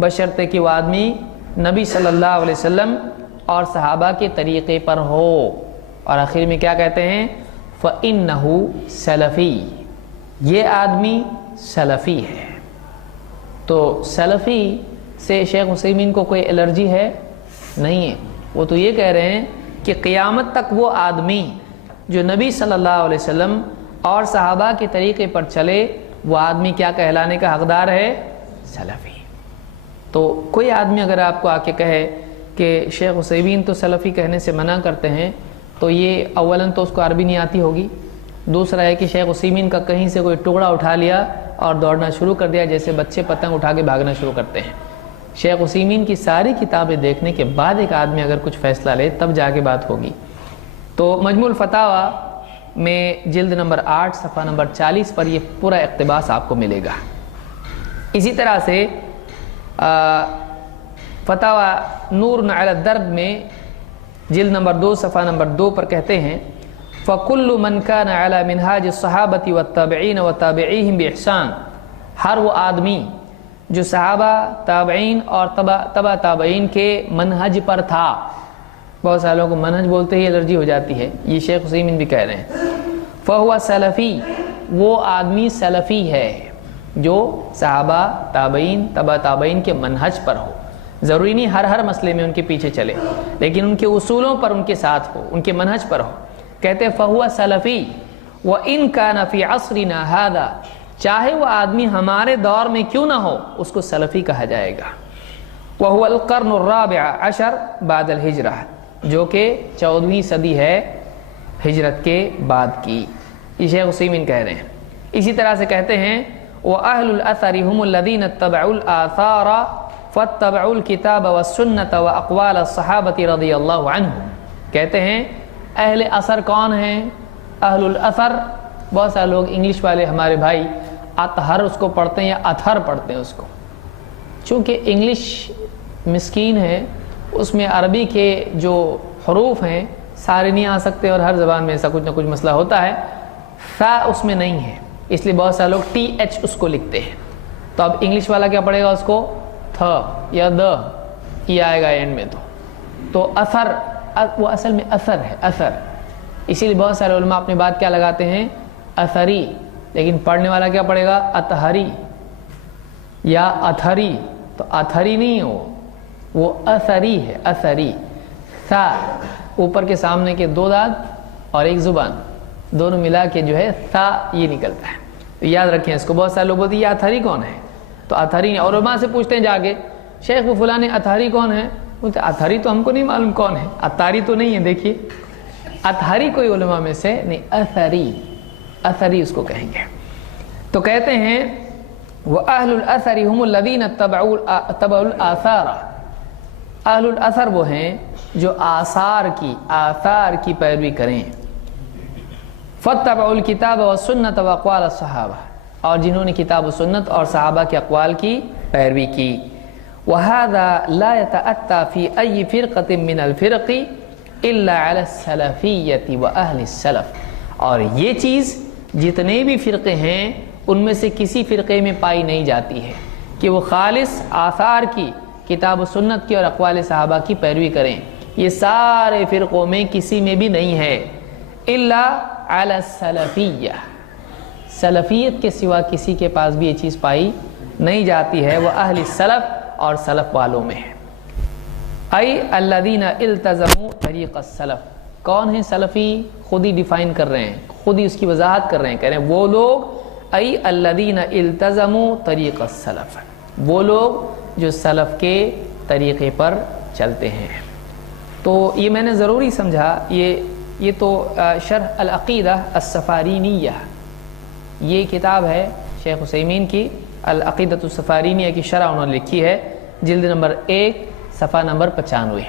بشرطے کہ وہ آدمی نبی صلی اللہ علیہ وسلم اور صحابہ کے طریقے پر ہو۔ اور آخر میں کیا کہتے ہیں؟ فَإِنَّهُ سلفی، یہ آدمی سلفی ہے۔ تو سلفی سے شیخ عثیمین کو کوئی الرجی ہے؟ نہیں ہے، وہ تو یہ کہہ رہے ہیں کہ قیامت تک وہ آدمی جو نبی صلی اللہ علیہ وسلم اور صحابہ کے طریقے پر چلے وہ آدمی کیا کہلانے کا حقدار ہے؟ سلفی۔ تو کوئی آدمی اگر آپ کو آ کے کہے کہ شیخ عثیمین تو سلفی کہنے سے منع کرتے ہیں، تو یہ اولاً تو اس کو عربی نہیں آتی ہوگی، دوسرا ہے کہ شیخ عثیمین کا کہیں سے کوئی ٹکڑا اٹھا لیا اور دوڑنا شروع کر دیا، جیسے بچے پتنگ اٹھا کے بھاگنا شروع کرتے ہیں۔ شیخ عثیمین کی ساری کتابیں دیکھنے کے بعد ایک آدمی اگر کچھ فیصلہ لے تب جا کے بات ہوگی۔ تو مجموع الفتاویٰ میں جلد نمبر 8 صفحہ نمبر 40 پر یہ پورا اقتباس آپ کو ملے گا۔ اسی طرح سے فتاوی نور علی الدرب میں جلد نمبر 2 صفحہ نمبر 2 پر کہتے ہیں فَكُلُّ مَنْ كَانَ عَلَى مِنْهَاجِ الصَّحَابَةِ وَالتَّابِعِينَ وَتَابِعِيهِمْ بِإِحْسَانٍ، ہر وہ آدمی جو صحابہ، تابعین اور تبع تابعین کے منہج پر تھا۔ بہت سارے لوگوں کو منہج بولتے ہی الرجی ہو جاتی ہے، یہ شیخ عثیمین بھی کہہ رہے ہیں۔ فَهُوَ سلفی، وہ آدمی سلفی ہے جو صحابہ، تابعین، تبع تابعین کے منہج پر ہو۔ ضروری نہیں ہر مسئلے میں ان کے پیچھے چلے، لیکن ان کے اصولوں پر ان کے ساتھ ہو، ان کے منہج پر ہو۔ کہتے ہیں فَهُوَ سلفی وَإِن كَانَ فِي عَصْرِنَا هَذَا، چاہے وہ آدمی ہمارے دور میں کیوں نہ ہو، اس کو سلفی کہا جائے گا۔ وَهُوَ الْقَرْنُ الرَّابِعَ عَشَرَ بَعْدَ الْهِجْرَةِ، جو کہ 14ویں صدی ہے ہجرت کے بعد کی، یہ شیخ عثیمین کہہ رہے ہیں۔ اسی طرح سے کہتے ہیں وَأَهْلُ الْأَثَرِ هُمُ الَّذِينَ اتَّبَعُوا الْآثَارَ فَاتَّبَعُوا الْكِتَابَ وَالسُّنَّةَ وَأَقْوَالَ الصَّحَابَةِ رضی اللہ عنہم۔ کہتے ہیں اہل اثر کون ہیں؟ اہل الاثر، بہت سارے لوگ انگلش والے ہمارے بھائی اطہر اس کو پڑھتے ہیں یا اتھر پڑھتے ہیں اس کو، چونکہ انگلش مسکین ہے، اس میں عربی کے جو حروف ہیں سارے نہیں آ سکتے، اور ہر زبان میں ایسا کچھ نہ کچھ مسئلہ ہوتا ہے، ثا اس میں نہیں ہے، اس لیے بہت سارے لوگ TH اس کو لکھتے ہیں۔ تو اب انگلش والا کیا پڑھے گا اس کو؟ تھ یا د یہ آئے گا اینڈ میں، تو اثر وہ اصل میں اثر ہے، اثر، اسی لیے بہت سارے علماء اپنی بات کیا لگاتے ہیں؟ اثری، لیکن پڑھنے والا کیا پڑھے گا؟ اطہری یا اتھری، تو اتھری نہیں ہو، وہ اثری ہے، اثری۔ ثا اوپر کے سامنے کے 2 دانت اور ایک زبان دونوں ملا کے جو ہے ثا یہ نکلتا ہے، تو یاد رکھیں اس کو۔ بہت سارے لوگ بولتے ہیں یہ اتھری کون ہے؟ تو اتھری، اور علماء سے پوچھتے ہیں جا کے شیخ وہ فلاں اتھری کون ہے؟ بولتے اتھری تو ہم کو نہیں معلوم کون ہے، اتاری تو نہیں ہے، دیکھیے اتھری کوئی علماء میں سے نہیں، اثری، اثری اس کو کہیں گے۔ تو کہتے ہیں وَأَهْلُ الْأَثَرِ هُمُ الَّذِينَ اتَّبَعُوا الْآثَارَ، اہل الاثر وہ ہیں جو آثار کی پیروی کریں، فَاتَّبَعُوا الْكِتَابَ وَالسُّنَّةَ وَأَقْوَالَ الصَّحَابَةِ، اور جنہوں نے کتاب و سنت اور صحابہ کے اقوال کی پیروی کی۔ وَهَذَا لَا يَتَأَتَّى فِي أَيِّ فِرْقَةٍ مِّنَ الْفِرْقِ إِلَّا عَلَى السَّلَفِيَّةِ وَأَهْلِ السَّلَفِ، اور یہ چیز جتنے بھی فرقے ہیں ان میں سے کسی فرقے میں پائی نہیں جاتی ہے کہ وہ خالص آثار کی، کتاب و سنت کی اور اقوال صحابہ کی پیروی کریں، یہ سارے فرقوں میں کسی میں بھی نہیں ہے۔ إِلَّا عَلَى السَّلَفِيَّةِ، سلفیت کے سوا کسی کے پاس بھی یہ چیز پائی نہیں جاتی ہے، وہ اہل سلف اور سلف والوں میں ہے۔ ای الذین التزموا طریق السلف، کون ہیں سلفی؟ خود ہی ڈیفائن کر رہے ہیں، خود ہی اس کی وضاحت کر رہے ہیں، کہہ رہے ہیں وہ لوگ ای الذین التزموا طریق السلف، وہ لوگ جو سلف کے طریقے پر چلتے ہیں۔ تو یہ میں نے ضروری سمجھا، یہ تو شرح العقیدہ السفارینیہ، یہ کتاب ہے شیخ عثیمین کی، العقیدۃ السفارینیہ کی شرح انہوں نے لکھی ہے، جلد نمبر 1 صفحہ نمبر 95۔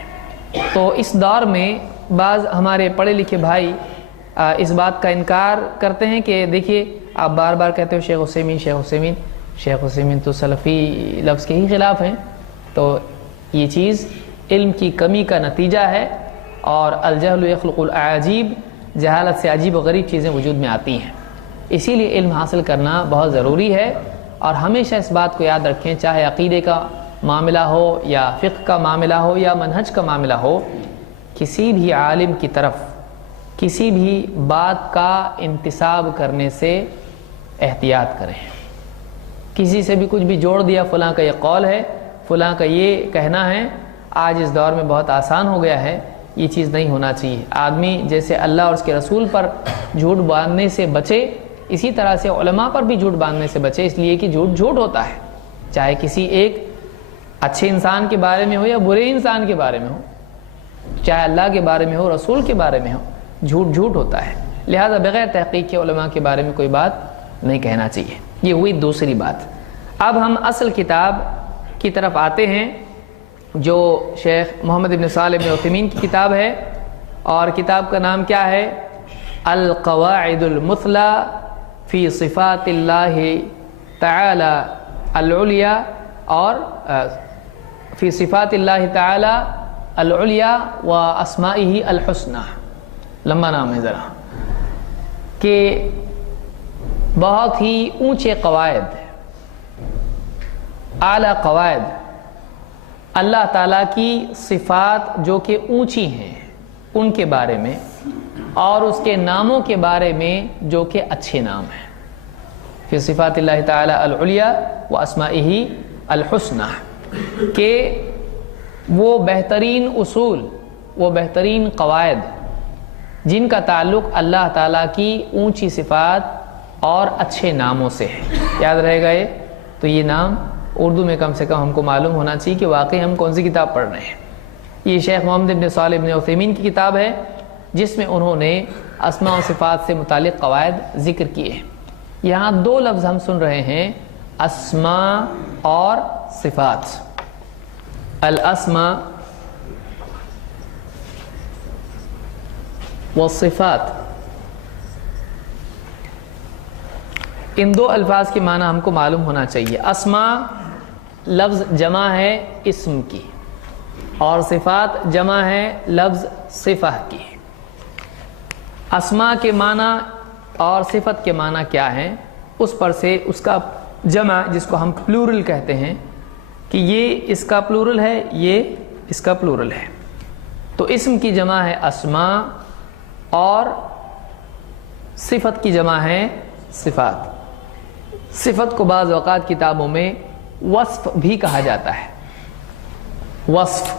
تو اس دور میں بعض ہمارے پڑھے لکھے بھائی اس بات کا انکار کرتے ہیں کہ دیکھیے آپ بار بار کہتے ہو شیخ عثیمین، شیخ عثیمین، شیخ عثیمین تو سلفی لفظ کے ہی خلاف ہیں۔ تو یہ چیز علم کی کمی کا نتیجہ ہے، اور الجہل یخلق العجیب، جہالت سے عجیب و غریب چیزیں وجود میں آتی ہیں، اسی لیے علم حاصل کرنا بہت ضروری ہے۔ اور ہمیشہ اس بات کو یاد رکھیں، چاہے عقیدے کا معاملہ ہو یا فقہ کا معاملہ ہو یا منہج کا معاملہ ہو، کسی بھی عالم کی طرف کسی بھی بات کا انتساب کرنے سے احتیاط کریں۔ کسی سے بھی کچھ بھی جوڑ دیا، فلاں کا یہ قول ہے، فلاں کا یہ کہنا ہے، آج اس دور میں بہت آسان ہو گیا ہے، یہ چیز نہیں ہونا چاہیے۔ آدمی جیسے اللہ اور اس کے رسول پر جھوٹ باندھنے سے بچے، اسی طرح سے علماء پر بھی جھوٹ باندھنے سے بچے، اس لیے کہ جھوٹ جھوٹ ہوتا ہے، چاہے کسی ایک اچھے انسان کے بارے میں ہو یا برے انسان کے بارے میں ہو، چاہے اللہ کے بارے میں ہو، رسول کے بارے میں ہو، جھوٹ جھوٹ ہوتا ہے۔ لہذا بغیر تحقیق کے علماء کے بارے میں کوئی بات نہیں کہنا چاہیے۔ یہ ہوئی دوسری بات۔ اب ہم اصل کتاب کی طرف آتے ہیں، جو شیخ محمد بن صالح بن عثیمین کی کتاب ہے، اور کتاب کا نام کیا ہے؟ القواعد المثلا فی صفات اللہ تعالی العلیٰ اور فی صفات اللہ تعالی العلیٰ و اسمائہ الحسنى. لمبا نام ہے ذرا، کہ بہت ہی اونچے قواعد، اعلیٰ قواعد اللہ تعالیٰ کی صفات جو کہ اونچی ہیں ان کے بارے میں، اور اس کے ناموں کے بارے میں جو کہ اچھے نام ہیں. فی صفات اللہ تعالی العلیٰ و اسمائہ الحسنى، کہ وہ بہترین اصول، وہ بہترین قواعد جن کا تعلق اللہ تعالیٰ کی اونچی صفات اور اچھے ناموں سے ہے. یاد رہے گا یہ؟ تو یہ نام اردو میں کم سے کم ہم کو معلوم ہونا چاہیے کہ واقعی ہم کون سی کتاب پڑھ رہے ہیں. یہ شیخ محمد بن صالح بن عثیمین کی کتاب ہے جس میں انہوں نے اسماء و صفات سے متعلق قواعد ذکر کیے ہیں. یہاں دو لفظ ہم سن رہے ہیں، اسماء اور صفات. الاسماء والصفات، ان دو الفاظ کے معنی ہم کو معلوم ہونا چاہیے. اسماء لفظ جمع ہے اسم کی، اور صفات جمع ہے لفظ صفہ کی. اسماء کے معنی اور صفت کے معنی کیا ہیں، اس پر سے اس کا جمع جس کو ہم پلورل کہتے ہیں، کہ یہ اس کا پلورل ہے، یہ اس کا پلورل ہے. تو اسم کی جمع ہے اسماء اور صفت کی جمع ہے صفات. صفت کو بعض اوقات کتابوں میں وصف بھی کہا جاتا ہے. وصف،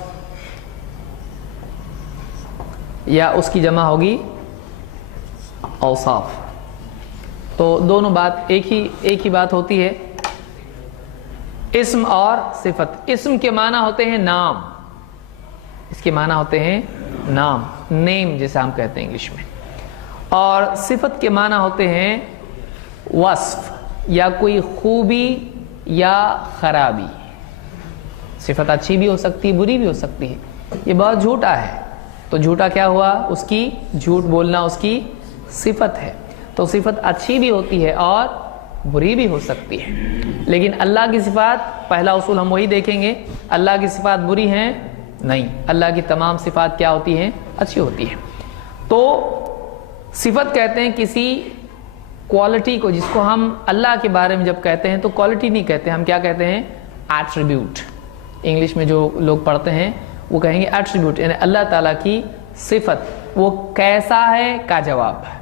یا اس کی جمع ہوگی اوصاف. تو دونوں بات ایک ہی بات ہوتی ہے، اسم اور صفت. اسم کے معنی ہوتے ہیں نام، اس کے معنی ہوتے ہیں نام، نیم جیسے ہم کہتے ہیں انگلش میں. اور صفت کے معنی ہوتے ہیں وصف، یا کوئی خوبی یا خرابی. صفت اچھی بھی ہو سکتی ہے، بری بھی ہو سکتی ہے. یہ بہت جھوٹا ہے، تو جھوٹا کیا ہوا؟ اس کی جھوٹ بولنا اس کی صفت ہے. تو صفت اچھی بھی ہوتی ہے اور بری بھی ہو سکتی ہے. لیکن اللہ کی صفات، پہلا اصول ہم وہی دیکھیں گے، اللہ کی صفات بری ہیں نہیں، اللہ کی تمام صفات کیا ہوتی ہیں؟ اچھی ہوتی ہیں. تو صفت کہتے ہیں کسی کوالٹی کو، جس کو ہم اللہ کے بارے میں جب کہتے ہیں تو کوالٹی نہیں کہتے، ہم کیا کہتے ہیں؟ ایٹریبیوٹ. انگلش میں جو لوگ پڑھتے ہیں وہ کہیں گے ایٹریبیوٹ، یعنی اللہ تعالیٰ کی صفت. وہ کیسا ہے کا جواب ہے.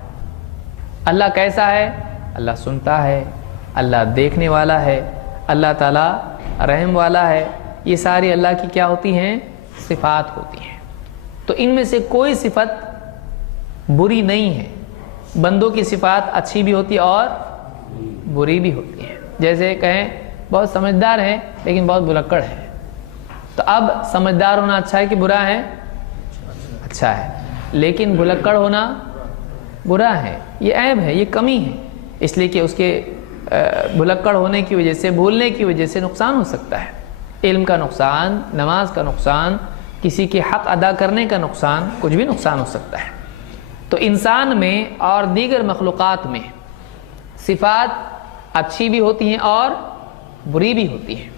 اللہ کیسا ہے؟ اللہ سنتا ہے، اللہ دیکھنے والا ہے، اللہ تعالیٰ رحم والا ہے. یہ ساری اللہ کی کیا ہوتی ہیں؟ صفات ہوتی ہیں. تو ان میں سے کوئی صفت بری نہیں ہے. بندوں کی صفات اچھی بھی ہوتی ہے اور بری بھی ہوتی ہے. جیسے کہیں بہت سمجھدار ہے لیکن بہت بھلکڑ ہے، تو اب سمجھدار ہونا اچھا ہے کہ برا ہے؟ اچھا ہے. لیکن بھلکڑ ہونا برا ہے، یہ عیب ہے، یہ کمی ہے. اس لیے کہ اس کے بھلکڑ ہونے کی وجہ سے، بھولنے کی وجہ سے نقصان ہو سکتا ہے. علم کا نقصان، نماز کا نقصان، کسی کے حق ادا کرنے کا نقصان، کچھ بھی نقصان ہو سکتا ہے. تو انسان میں اور دیگر مخلوقات میں صفات اچھی بھی ہوتی ہیں اور بری بھی ہوتی ہیں،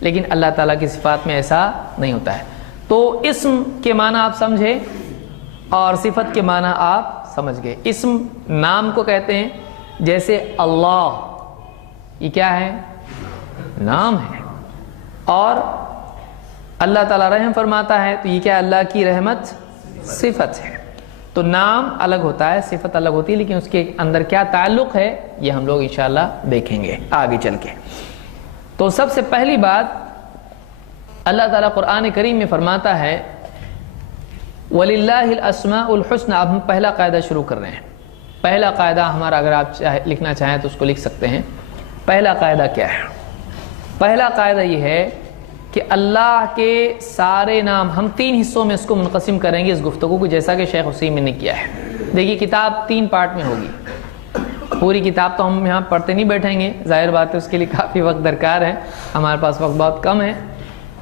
لیکن اللہ تعالیٰ کی صفات میں ایسا نہیں ہوتا ہے. تو اسم کے معنی آپ سمجھے اور صفت کے معنی آپ سمجھ گئے. اسم نام کو کہتے ہیں، جیسے اللہ، یہ کیا ہے؟ نام ہے. اور اللہ تعالیٰ رحم فرماتا ہے، تو یہ کیا؟ اللہ کی رحمت صفت ہے. تو نام الگ ہوتا ہے، صفت الگ ہوتی ہے، لیکن اس کے اندر کیا تعلق ہے یہ ہم لوگ انشاءاللہ دیکھیں گے آگے چل کے. تو سب سے پہلی بات اللہ تعالیٰ قرآن کریم میں فرماتا ہے وَلِلَّهِ الْأَسْمَاءُ الْحُسْنَى. اب ہم پہلا قاعدہ شروع کر رہے ہیں. پہلا قاعدہ ہمارا، اگر آپ لکھنا چاہیں تو اس کو لکھ سکتے ہیں. پہلا قاعدہ کیا ہے؟ پہلا قاعدہ یہ ہے کہ اللہ کے سارے نام، ہم 3 حصوں میں اس کو منقسم کریں گے اس گفتگو کو، جیسا کہ شیخ عثیمین نے کیا ہے. دیکھیے کتاب 3 پارٹ میں ہوگی. پوری کتاب تو ہم یہاں پڑھتے نہیں بیٹھیں گے، ظاہر بات ہے اس کے لیے کافی وقت درکار ہے، ہمارے پاس وقت بہت کم ہے.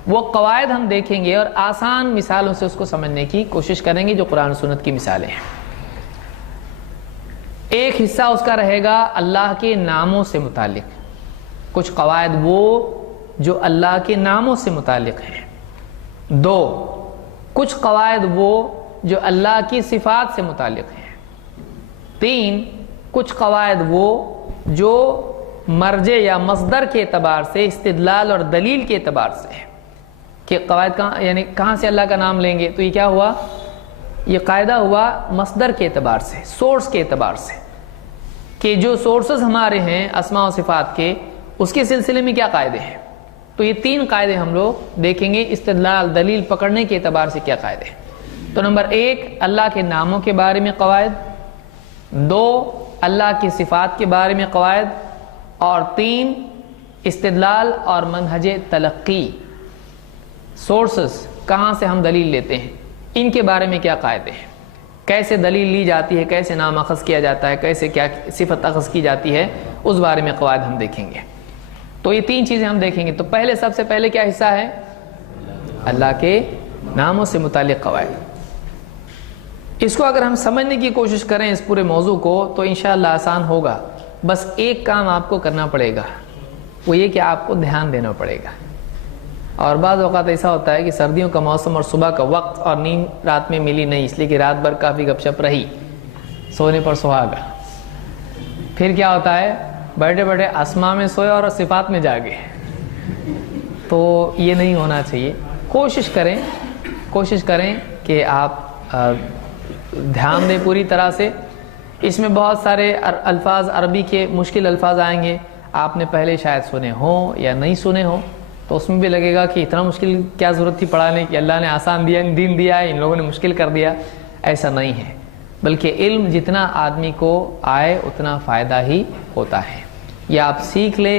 وہ قواعد ہم دیکھیں گے اور آسان مثالوں سے اس کو سمجھنے کی کوشش کریں گے جو قرآن و سنت کی مثالیں ہیں. ایک حصہ اس کا رہے گا اللہ کے ناموں سے متعلق، کچھ قواعد وہ جو اللہ کے ناموں سے متعلق ہیں۔ دو، کچھ قواعد وہ جو اللہ کی صفات سے متعلق ہیں۔ تین، کچھ قواعد وہ جو مرجع یا مصدر کے اعتبار سے، استدلال اور دلیل کے اعتبار سے ہے کہ قواعد کہاں، یعنی کہاں سے اللہ کا نام لیں گے، تو یہ کیا ہوا، یہ قاعدہ ہوا مصدر کے اعتبار سے، سورس کے اعتبار سے، کہ جو سورسز ہمارے ہیں اسماء و صفات کے، اس کے سلسلے میں کیا قاعدے ہیں۔ تو یہ تین قاعدے ہم لوگ دیکھیں گے، استدلال دلیل پکڑنے کے اعتبار سے کیا قاعدے ہیں۔ تو نمبر ایک، اللہ کے ناموں کے بارے میں قواعد، دو، اللہ کی صفات کے بارے میں قواعد، اور تین، استدلال اور منہج تلقی، سورسز کہاں سے ہم دلیل لیتے ہیں، ان کے بارے میں کیا قاعدے ہیں، کیسے دلیل لی جاتی ہے، کیسے نام اخذ کیا جاتا ہے، کیسے کیا صفت اخذ کی جاتی ہے، اس بارے میں قواعد ہم دیکھیں گے۔ تو یہ تین چیزیں ہم دیکھیں گے۔ تو پہلے، سب سے پہلے کیا حصہ ہے، اللہ کے ناموں سے متعلق قواعد۔ اس کو اگر ہم سمجھنے کی کوشش کریں اس پورے موضوع کو تو انشاءاللہ آسان ہوگا۔ بس ایک کام آپ کو کرنا پڑے گا، وہ یہ کہ آپ کو دھیان دینا پڑے گا۔ اور بعض اوقات ایسا ہوتا ہے کہ سردیوں کا موسم اور صبح کا وقت اور نیند رات میں ملی نہیں، اس لیے کہ رات بھر کافی گپ شپ رہی، سونے پر سہاگا، پھر کیا ہوتا ہے، بیٹھے بیٹھے اسماء میں سوئے اور صفات میں جاگے۔ تو یہ نہیں ہونا چاہیے۔ کوشش کریں کہ آپ دھیان دیں پوری طرح سے۔ اس میں بہت سارے الفاظ عربی کے مشکل الفاظ آئیں گے، آپ نے پہلے شاید سنے ہوں یا نہیں سنے ہوں، تو اس میں بھی لگے گا کہ اتنا مشکل کیا ضرورت تھی پڑھانے کی، اللہ نے آسان دیا، دین دیا ہے، ان لوگوں نے مشکل کر دیا۔ ایسا نہیں ہے، بلکہ علم جتنا آدمی کو آئے اتنا فائدہ ہی ہوتا ہے۔ یہ آپ سیکھ لے،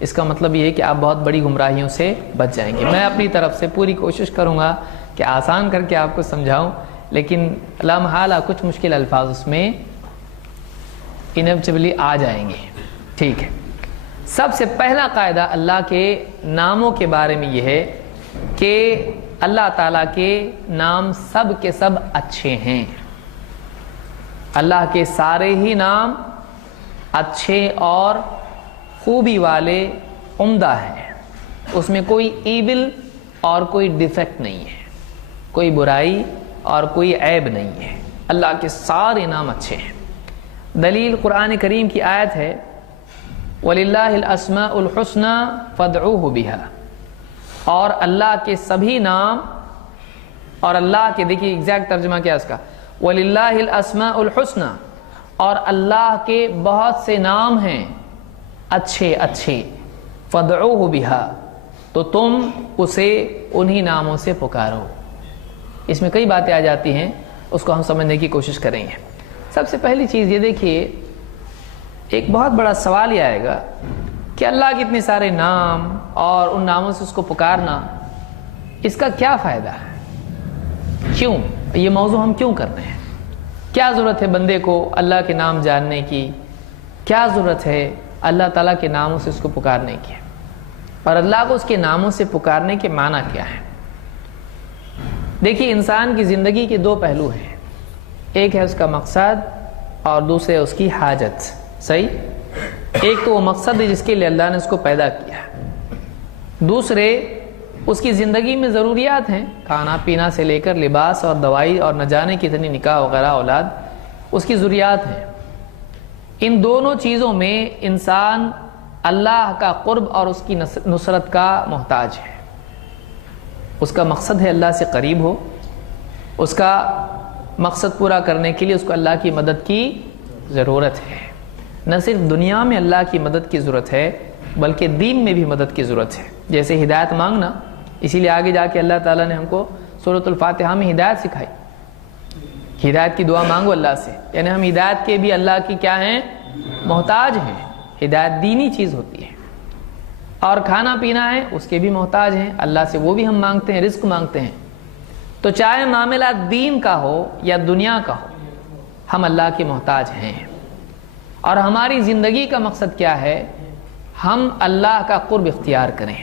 اس کا مطلب یہ ہے کہ آپ بہت بڑی گمراہیوں سے بچ جائیں گے۔ میں اپنی طرف سے پوری کوشش کروں گا کہ آسان کر کے آپ کو سمجھاؤں، لیکن لا محالہ کچھ مشکل الفاظ اس میں انیویٹیبلی آ جائیں گے۔ ٹھیک ہے، سب سے پہلا قاعدہ اللہ کے ناموں کے بارے میں یہ ہے کہ اللہ تعالیٰ کے نام سب کے سب اچھے ہیں۔ اللہ کے سارے ہی نام اچھے اور خوبی والے، عمدہ ہیں، اس میں کوئی ایول اور کوئی ڈیفیکٹ نہیں ہے، کوئی برائی اور کوئی عیب نہیں ہے۔ اللہ کے سارے نام اچھے ہیں۔ دلیل قرآن کریم کی آیت ہے وَلِلَّهِ الْأَسْمَاءُ الْحُسْنَى فَادْعُوهُ بِهَا، اور اللہ کے سبھی نام، اور اللہ کے، دیکھیے ایگزیکٹ ترجمہ کیا اس کا، وَلِلَّهِ الْأَسْمَاءُ الْحُسْنَى، اور اللہ کے بہت سے نام ہیں اچھے فَادْعُوهُ بِهَا، تو تم اسے انہی ناموں سے پکارو۔ اس میں کئی باتیں آ جاتی ہیں، اس کو ہم سمجھنے کی کوشش کریں گے۔ سب سے پہلی چیز یہ دیکھیے، ایک بہت بڑا سوال یہ آئے گا کہ اللہ کے اتنے سارے نام اور ان ناموں سے اس کو پکارنا، اس کا کیا فائدہ ہے، کیوں یہ موضوع ہم کیوں کر رہے ہیں، کیا ضرورت ہے بندے کو اللہ کے نام جاننے کی، کیا ضرورت ہے اللہ تعالیٰ کے ناموں سے اس کو پکارنے کی، اور اللہ کو اس کے ناموں سے پکارنے کے معنی کیا ہے۔ دیکھیے انسان کی زندگی کے دو پہلو ہیں، ایک ہے اس کا مقصد اور دوسرے اس کی حاجت۔ صحیح، ایک تو وہ مقصد ہے جس کے لیے اللہ نے اس کو پیدا کیا، دوسرے اس کی زندگی میں ضروریات ہیں، کھانا پینا سے لے کر لباس اور دوائی اور نہ جانے کتنی نکاح وغیرہ اولاد، اس کی ضروریات ہیں۔ ان دونوں چیزوں میں انسان اللہ کا قرب اور اس کی نصرت کا محتاج ہے۔ اس کا مقصد ہے اللہ سے قریب ہو، اس کا مقصد پورا کرنے کے لیے اس کو اللہ کی مدد کی ضرورت ہے۔ نہ صرف دنیا میں اللہ کی مدد کی ضرورت ہے بلکہ دین میں بھی مدد کی ضرورت ہے، جیسے ہدایت مانگنا۔ اسی لیے آگے جا کے اللہ تعالیٰ نے ہم کو سورۃ الفاتحہ میں ہدایت سکھائی، ہدایت کی دعا مانگو اللہ سے، یعنی ہم ہدایت کے بھی اللہ کی کیا ہیں، محتاج ہیں۔ ہدایت دینی چیز ہوتی ہے، اور کھانا پینا ہے اس کے بھی محتاج ہیں اللہ سے، وہ بھی ہم مانگتے ہیں، رزق مانگتے ہیں۔ تو چاہے معاملہ دین کا ہو یا دنیا کا ہو، ہم اللہ کے محتاج ہیں۔ اور ہماری زندگی کا مقصد کیا ہے، ہم اللہ کا قرب اختیار کریں،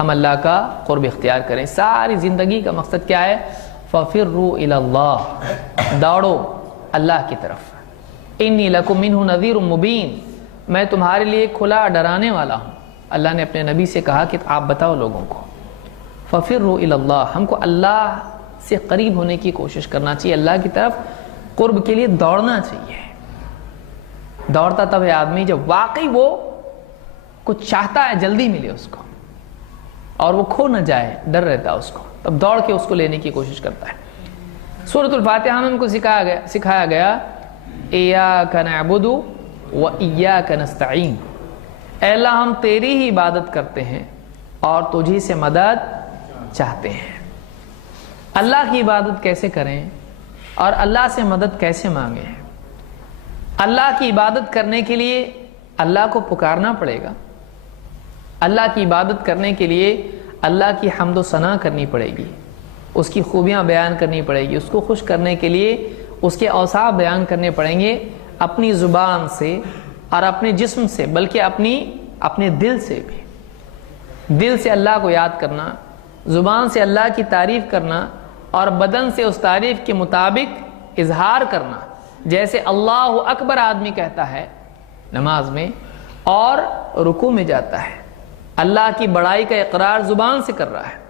ہم اللہ کا قرب اختیار کریں۔ ساری زندگی کا مقصد کیا ہے، فَفِرُّوا إِلَى اللَّهِ، دوڑو اللہ کی طرف۔ انی لکم منہ نذیر مبین، میں تمہارے لیے کھلا ڈرانے والا ہوں۔ اللہ نے اپنے نبی سے کہا کہ آپ بتاؤ لوگوں کو، ففروا الی اللہ، ہم کو اللہ سے قریب ہونے کی کوشش کرنا چاہیے، اللہ کی طرف قرب کے لیے دوڑنا چاہیے۔ دوڑتا تب ہے آدمی جب واقعی وہ کچھ چاہتا ہے جلدی ملے اس کو اور وہ کھو نہ جائے، ڈر رہتا ہے اس کو، تب دوڑ کے اس کو لینے کی کوشش کرتا ہے۔ سورۃ الفاتحہ میں ہم کو سکھایا گیا ایاک نعبد و ایاک نستعین، اے اللہ ہم تیری ہی عبادت کرتے ہیں اور تجھی سے مدد چاہتے ہیں۔ اللہ کی عبادت کیسے کریں اور اللہ سے مدد کیسے مانگیں؟ اللہ کی عبادت کرنے کے لیے اللہ کو پکارنا پڑے گا، اللہ کی عبادت کرنے کے لیے اللہ کی حمد و ثنا کرنی پڑے گی، اس کی خوبیاں بیان کرنی پڑے گی، اس کو خوش کرنے کے لیے اس کے اوصاف بیان کرنے پڑیں گے، اپنی زبان سے اور اپنے جسم سے، بلکہ اپنے دل سے بھی۔ دل سے اللہ کو یاد کرنا، زبان سے اللہ کی تعریف کرنا اور بدن سے اس تعریف کے مطابق اظہار کرنا، جیسے اللہ اکبر آدمی کہتا ہے نماز میں اور رکوع میں جاتا ہے، اللہ کی بڑائی کا اقرار زبان سے کر رہا ہے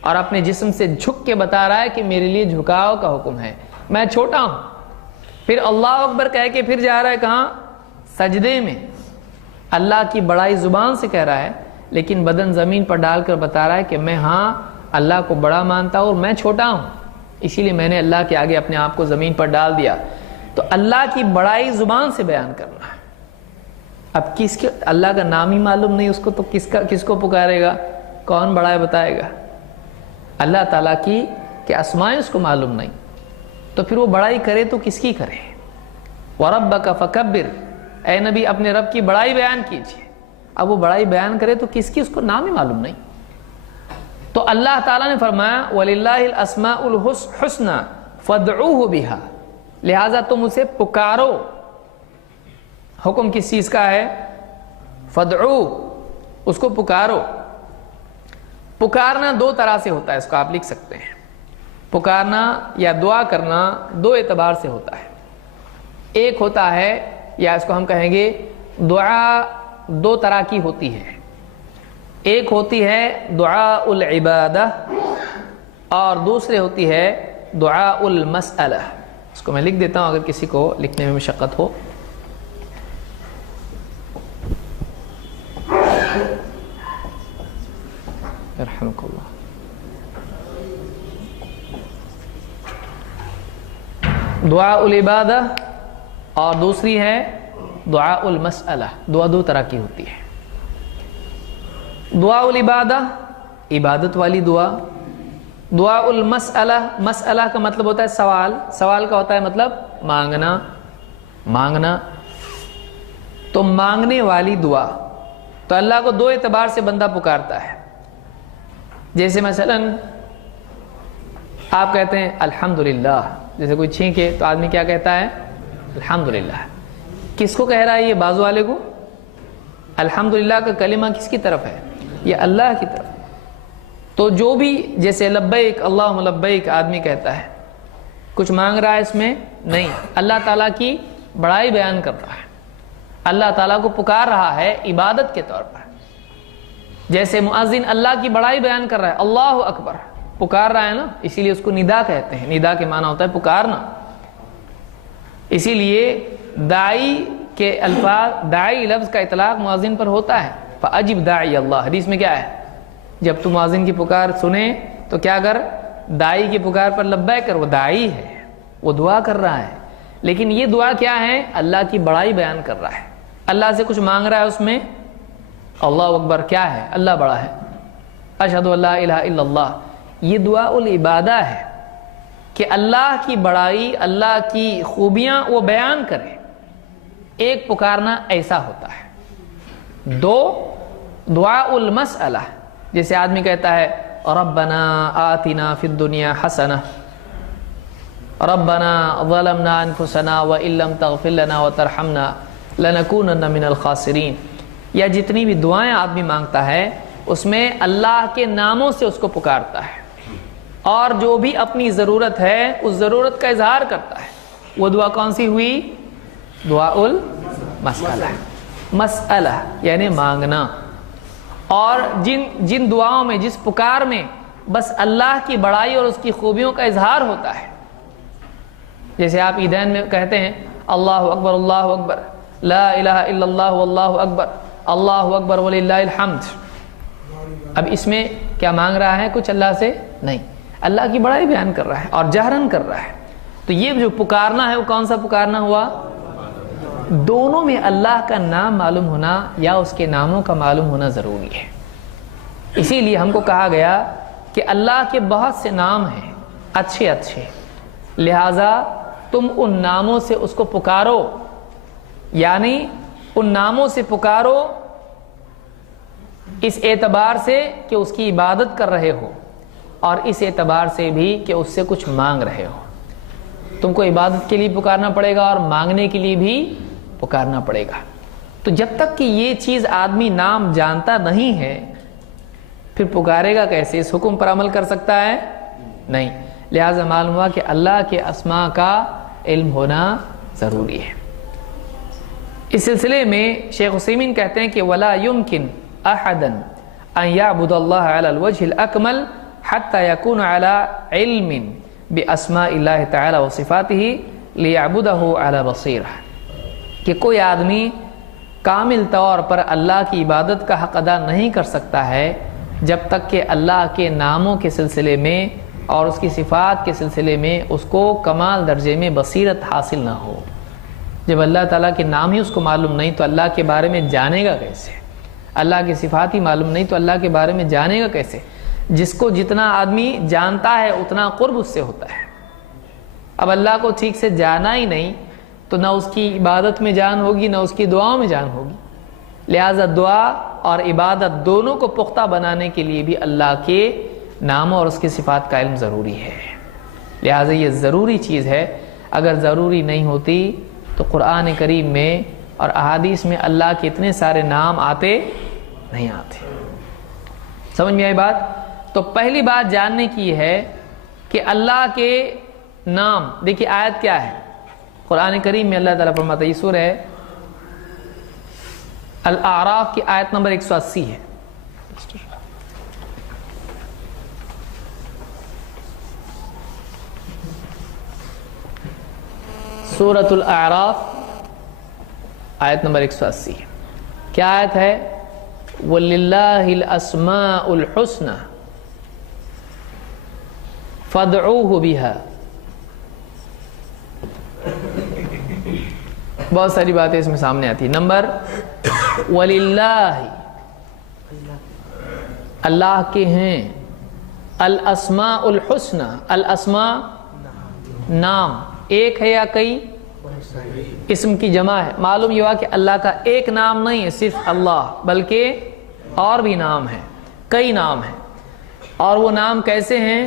اور اپنے جسم سے جھک کے بتا رہا ہے کہ میرے لیے جھکاؤ کا حکم ہے، میں چھوٹا ہوں۔ پھر اللہ اکبر کہہ کے پھر جا رہا ہے کہاں؟ سجدے میں۔ اللہ کی بڑائی زبان سے کہہ رہا ہے لیکن بدن زمین پر ڈال کر بتا رہا ہے کہ میں اللہ کو بڑا مانتا ہوں اور میں چھوٹا ہوں، اسی لیے میں نے اللہ کے آگے اپنے آپ کو زمین پر ڈال دیا۔ تو اللہ کی بڑائی زبان سے بیان کرنا ہے۔ اب اللہ کا نام ہی معلوم نہیں اس کو، تو کس کو پکارے گا؟ کون بڑا ہے بتائے گا؟ اللہ تعالیٰ کی کہ اسماء اس کو معلوم نہیں، تو پھر وہ بڑائی کرے تو کس کی کرے؟ وَرَبَّكَ فَكَبِّرْ، اے نبی اپنے رب کی بڑائی بیان کیجئے۔ اب وہ بڑائی بیان کرے تو کس کی؟ اس کو نام ہی معلوم نہیں۔ تو اللہ تعالیٰ نے فرمایا وَلِلَّهِ الْأَسْمَاءُ الْحُسْنَى فَادْعُوهُ بِهَا، لہٰذا تم اسے پکارو۔ حکم کس چیز کا ہے؟ فَادْعُوهُ، اس کو پکارو۔ پکارنا دو طرح سے ہوتا ہے، اس کو آپ لکھ سکتے ہیں۔ پکارنا یا دعا کرنا دو اعتبار سے ہوتا ہے۔ ایک ہوتا ہے، یا اس کو ہم کہیں گے دعا دو طرح کی ہوتی ہے، ایک ہوتی ہے دعاء العبادہ اور دوسرے ہوتی ہے دعاء المسئلہ۔ اس کو میں لکھ دیتا ہوں اگر کسی کو لکھنے میں مشقت ہو۔ یرحمک اللہ۔ دعاء العبادہ اور دوسری ہے دعاء المسئلہ۔ دعا دو طرح کی ہوتی ہے۔ دعاء العبادہ عبادت والی دعا، دعاء المسئلہ، مسئلہ کا مطلب ہوتا ہے سوال، سوال کا ہوتا ہے مطلب مانگنا۔ تو مانگنے والی دعا، تو اللہ کو دو اعتبار سے بندہ پکارتا ہے۔ جیسے مثلا آپ کہتے ہیں الحمدللہ، جیسے کوئی چھینکے تو آدمی کیا کہتا ہے؟ الحمدللہ۔ کس کو کہہ رہا ہے یہ؟ بازو والے کو۔ الحمدللہ کا کلمہ کس کی طرف ہے؟ یہ اللہ کی طرف۔ تو جو بھی جیسے لبیک اللہم لبیک آدمی کہتا ہے، کچھ مانگ رہا ہے اس میں نہیں، اللہ تعالیٰ کی بڑائی بیان کر رہا ہے، اللہ تعالیٰ کو پکار رہا ہے عبادت کے طور پر۔ جیسے مؤذن اللہ کی بڑائی بیان کر رہا ہے، اللہ اکبر پکار رہا ہے نا، اسی لیے اس کو ندا کہتے ہیں۔ ندا کے معنی ہوتا ہے پکارنا۔ اسی لیے داعی کے الفاظ، داعی لفظ کا اطلاق مؤذن پر ہوتا ہے۔ فَأَجِبْ دَاعِيَ اللَّهِ، حدیث میں کیا ہے؟ جب تم مؤذن کی پکار سنے تو کیا کر؟ داعی کی پکار پر لبیک کر۔ وہ داعی ہے، وہ دعا کر رہا ہے، لیکن یہ دعا کیا ہے؟ اللہ کی بڑائی بیان کر رہا ہے، اللہ سے کچھ مانگ رہا ہے اس میں۔ اللہ اکبر کیا ہے؟ اللہ بڑا ہے۔ اشہد ان لا الہ الا اللہ، یہ دعا العبادہ ہے کہ اللہ کی بڑائی، اللہ کی خوبیاں وہ بیان کرے۔ ایک پکارنا ایسا ہوتا ہے۔ دو دعاء المسئلہ، جیسے آدمی کہتا ہے ربنا آتنا فی الدنیا حسنہ، ربنا ظلمنا انفسنا وان لم تغفر لنا وترحمنا لنکونن من الخاسرین، یا جتنی بھی دعائیں آدمی مانگتا ہے اس میں اللہ کے ناموں سے اس کو پکارتا ہے، اور جو بھی اپنی ضرورت ہے اس ضرورت کا اظہار کرتا ہے۔ وہ دعا کون سی ہوئی؟ دعا المسئلہ، مسئلہ یعنی مانگنا. اور جن دعاؤں میں، جس پکار میں بس اللہ کی بڑائی اور اس کی خوبیوں کا اظہار ہوتا ہے، جیسے آپ عیدین میں کہتے ہیں اللہ اکبر لا الہ الا اللہ واللہ اکبر اللہ اکبر وللہ الحمد. اب اس میں کیا مانگ رہا ہے؟ کچھ اللہ سے نہیں، اللہ کی بڑائی بیان کر رہا ہے اور جہرن کر رہا ہے. تو یہ جو پکارنا ہے وہ کون سا پکارنا ہوا؟ دونوں میں اللہ کا نام معلوم ہونا یا اس کے ناموں کا معلوم ہونا ضروری ہے. اسی لیے ہم کو کہا گیا کہ اللہ کے بہت سے نام ہیں اچھے اچھے، لہٰذا تم ان ناموں سے اس کو پکارو، یعنی ان ناموں سے پکارو اس اعتبار سے کہ اس کی عبادت کر رہے ہو، اور اس اعتبار سے بھی کہ اس سے کچھ مانگ رہے ہو. تم کو عبادت کے لیے پکارنا پڑے گا اور مانگنے کے لیے بھی پکارنا پڑے گا. تو جب تک کہ یہ چیز آدمی نام جانتا نہیں ہے پھر پکارے گا کیسے؟ اس حکم پر عمل کر سکتا ہے؟ نہیں. لہٰذا معلوم ہوا کہ اللہ کے اسماء کا علم ہونا ضروری ہے. اس سلسلے میں شیخ عثیمین کہتے ہیں کہ ولا يمكن احدا ان يعبد الله على الوجه الاكمل حتى يكون على علم باسماء الله تعالی وصفاته ليعبده على بصیرہ، کہ کوئی آدمی کامل طور پر اللہ کی عبادت کا حق ادا نہیں کر سکتا ہے جب تک کہ اللہ کے ناموں کے سلسلے میں اور اس کی صفات کے سلسلے میں اس کو کمال درجے میں بصیرت حاصل نہ ہو. جب اللہ تعالیٰ کے نام ہی اس کو معلوم نہیں تو اللہ کے بارے میں جانے گا کیسے؟ اللہ کی صفات ہی معلوم نہیں تو اللہ کے بارے میں جانے گا کیسے؟ جس کو جتنا آدمی جانتا ہے اتنا قرب اس سے ہوتا ہے. اب اللہ کو ٹھیک سے جانا ہی نہیں تو نہ اس کی عبادت میں جان ہوگی نہ اس کی دعاؤں میں جان ہوگی. لہٰذا دعا اور عبادت دونوں کو پختہ بنانے کے لیے بھی اللہ کے ناموں اور اس کی صفات کا علم ضروری ہے. لہٰذا یہ ضروری چیز ہے. اگر ضروری نہیں ہوتی تو قرآن کریم میں اور احادیث میں اللہ کے اتنے سارے نام آتے نہیں آتے. سمجھ میں آئی بات؟ تو پہلی بات جاننے کی ہے کہ اللہ کے نام. دیکھیے آیت کیا ہے قرآن کریم میں؟ اللہ تعالیٰ فرماتا ہے، یہ سورہ ہے الاعراف کی آیت نمبر 180 ہے. سورۃ الاعراف آیت نمبر 180. کیا آیت ہے؟ وَلِلَّهِ الْأَسْمَاءُ الْحُسْنَى فَادْعُوهُ بِهَا. بہت ساری باتیں اس میں سامنے آتی. نمبر وَلِلَّهِ، اللہ کے ہیں، الاسماء الحسنى، الاسماء نام، ایک ہے یا کئی؟ اسم کی جمع ہے. معلوم یہ ہوا کہ اللہ کا ایک نام نہیں ہے صرف اللہ، بلکہ اور بھی نام ہیں، کئی نام ہیں. اور وہ نام کیسے ہیں؟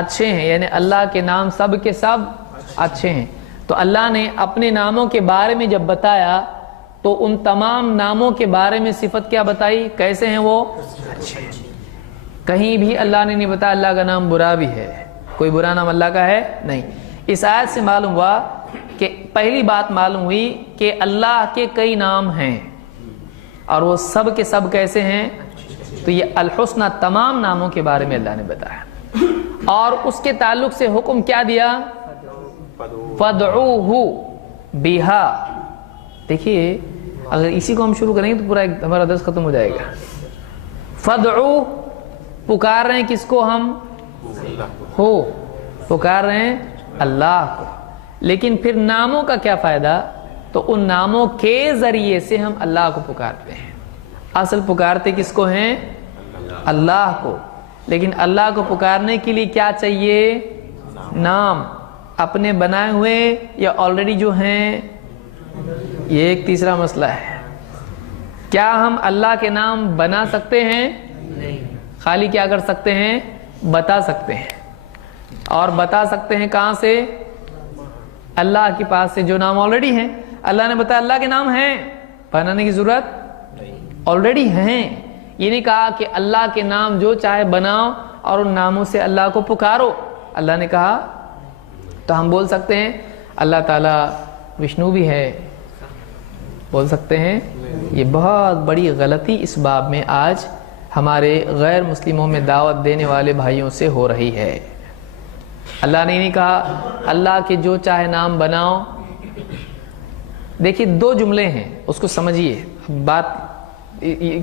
اچھے ہیں. یعنی اللہ کے نام سب کے سب اچھے ہیں. تو اللہ نے اپنے ناموں کے بارے میں جب بتایا تو ان تمام ناموں کے بارے میں صفت کیا بتائی؟ کیسے ہیں وہ؟ اچھے ہیں. کہیں بھی اللہ نے نہیں بتایا اللہ کا نام برا بھی ہے. کوئی برا نام اللہ کا ہے نہیں. اس آیت سے معلوم ہوا کہ پہلی بات معلوم ہوئی کہ اللہ کے کئی نام ہیں اور وہ سب کے سب کیسے ہیں؟ تو یہ الحسنہ تمام ناموں کے بارے میں اللہ نے بتایا. اور اس کے تعلق سے حکم کیا دیا؟ فَادْعُوهُ بِهَا. دیکھیے اگر اسی کو ہم شروع کریں گے تو پورا ہمارا درس ختم ہو جائے گا. فَادْعُوهُ، پکار رہے ہیں کس کو؟ ہم ہو پکار رہے ہیں اللہ کو. لیکن پھر ناموں کا کیا فائدہ؟ تو ان ناموں کے ذریعے سے ہم اللہ کو پکارتے ہیں. اصل پکارتے کس کو ہیں؟ اللہ کو. لیکن اللہ کو پکارنے کے لیے کیا چاہیے؟ نام. اپنے بنائے ہوئے یا آلریڈی جو ہیں؟ یہ ایک تیسرا مسئلہ ہے. کیا ہم اللہ کے نام بنا سکتے ہیں؟ نہیں. خالی کیا کر سکتے ہیں؟ بتا سکتے ہیں. اور بتا سکتے ہیں کہاں سے؟ اللہ کے پاس سے جو نام آلریڈی ہیں. اللہ نے بتایا اللہ کے نام ہیں، بنانے کی ضرورت آلریڈی ہیں. یہ نہیں کہا کہ اللہ کے نام جو چاہے بناؤ اور ان ناموں سے اللہ کو پکارو. اللہ نے کہا تو ہم بول سکتے ہیں اللہ تعالیٰ وشنو بھی ہے، بول سکتے ہیں؟ یہ بہت بڑی غلطی اس باب میں آج ہمارے غیر مسلموں میں دعوت دینے والے بھائیوں سے ہو رہی ہے۔ اللہ نے نہیں کہا اللہ کے جو چاہے نام بناؤ۔ دیکھیے 2 جملے ہیں، اس کو سمجھیے، بات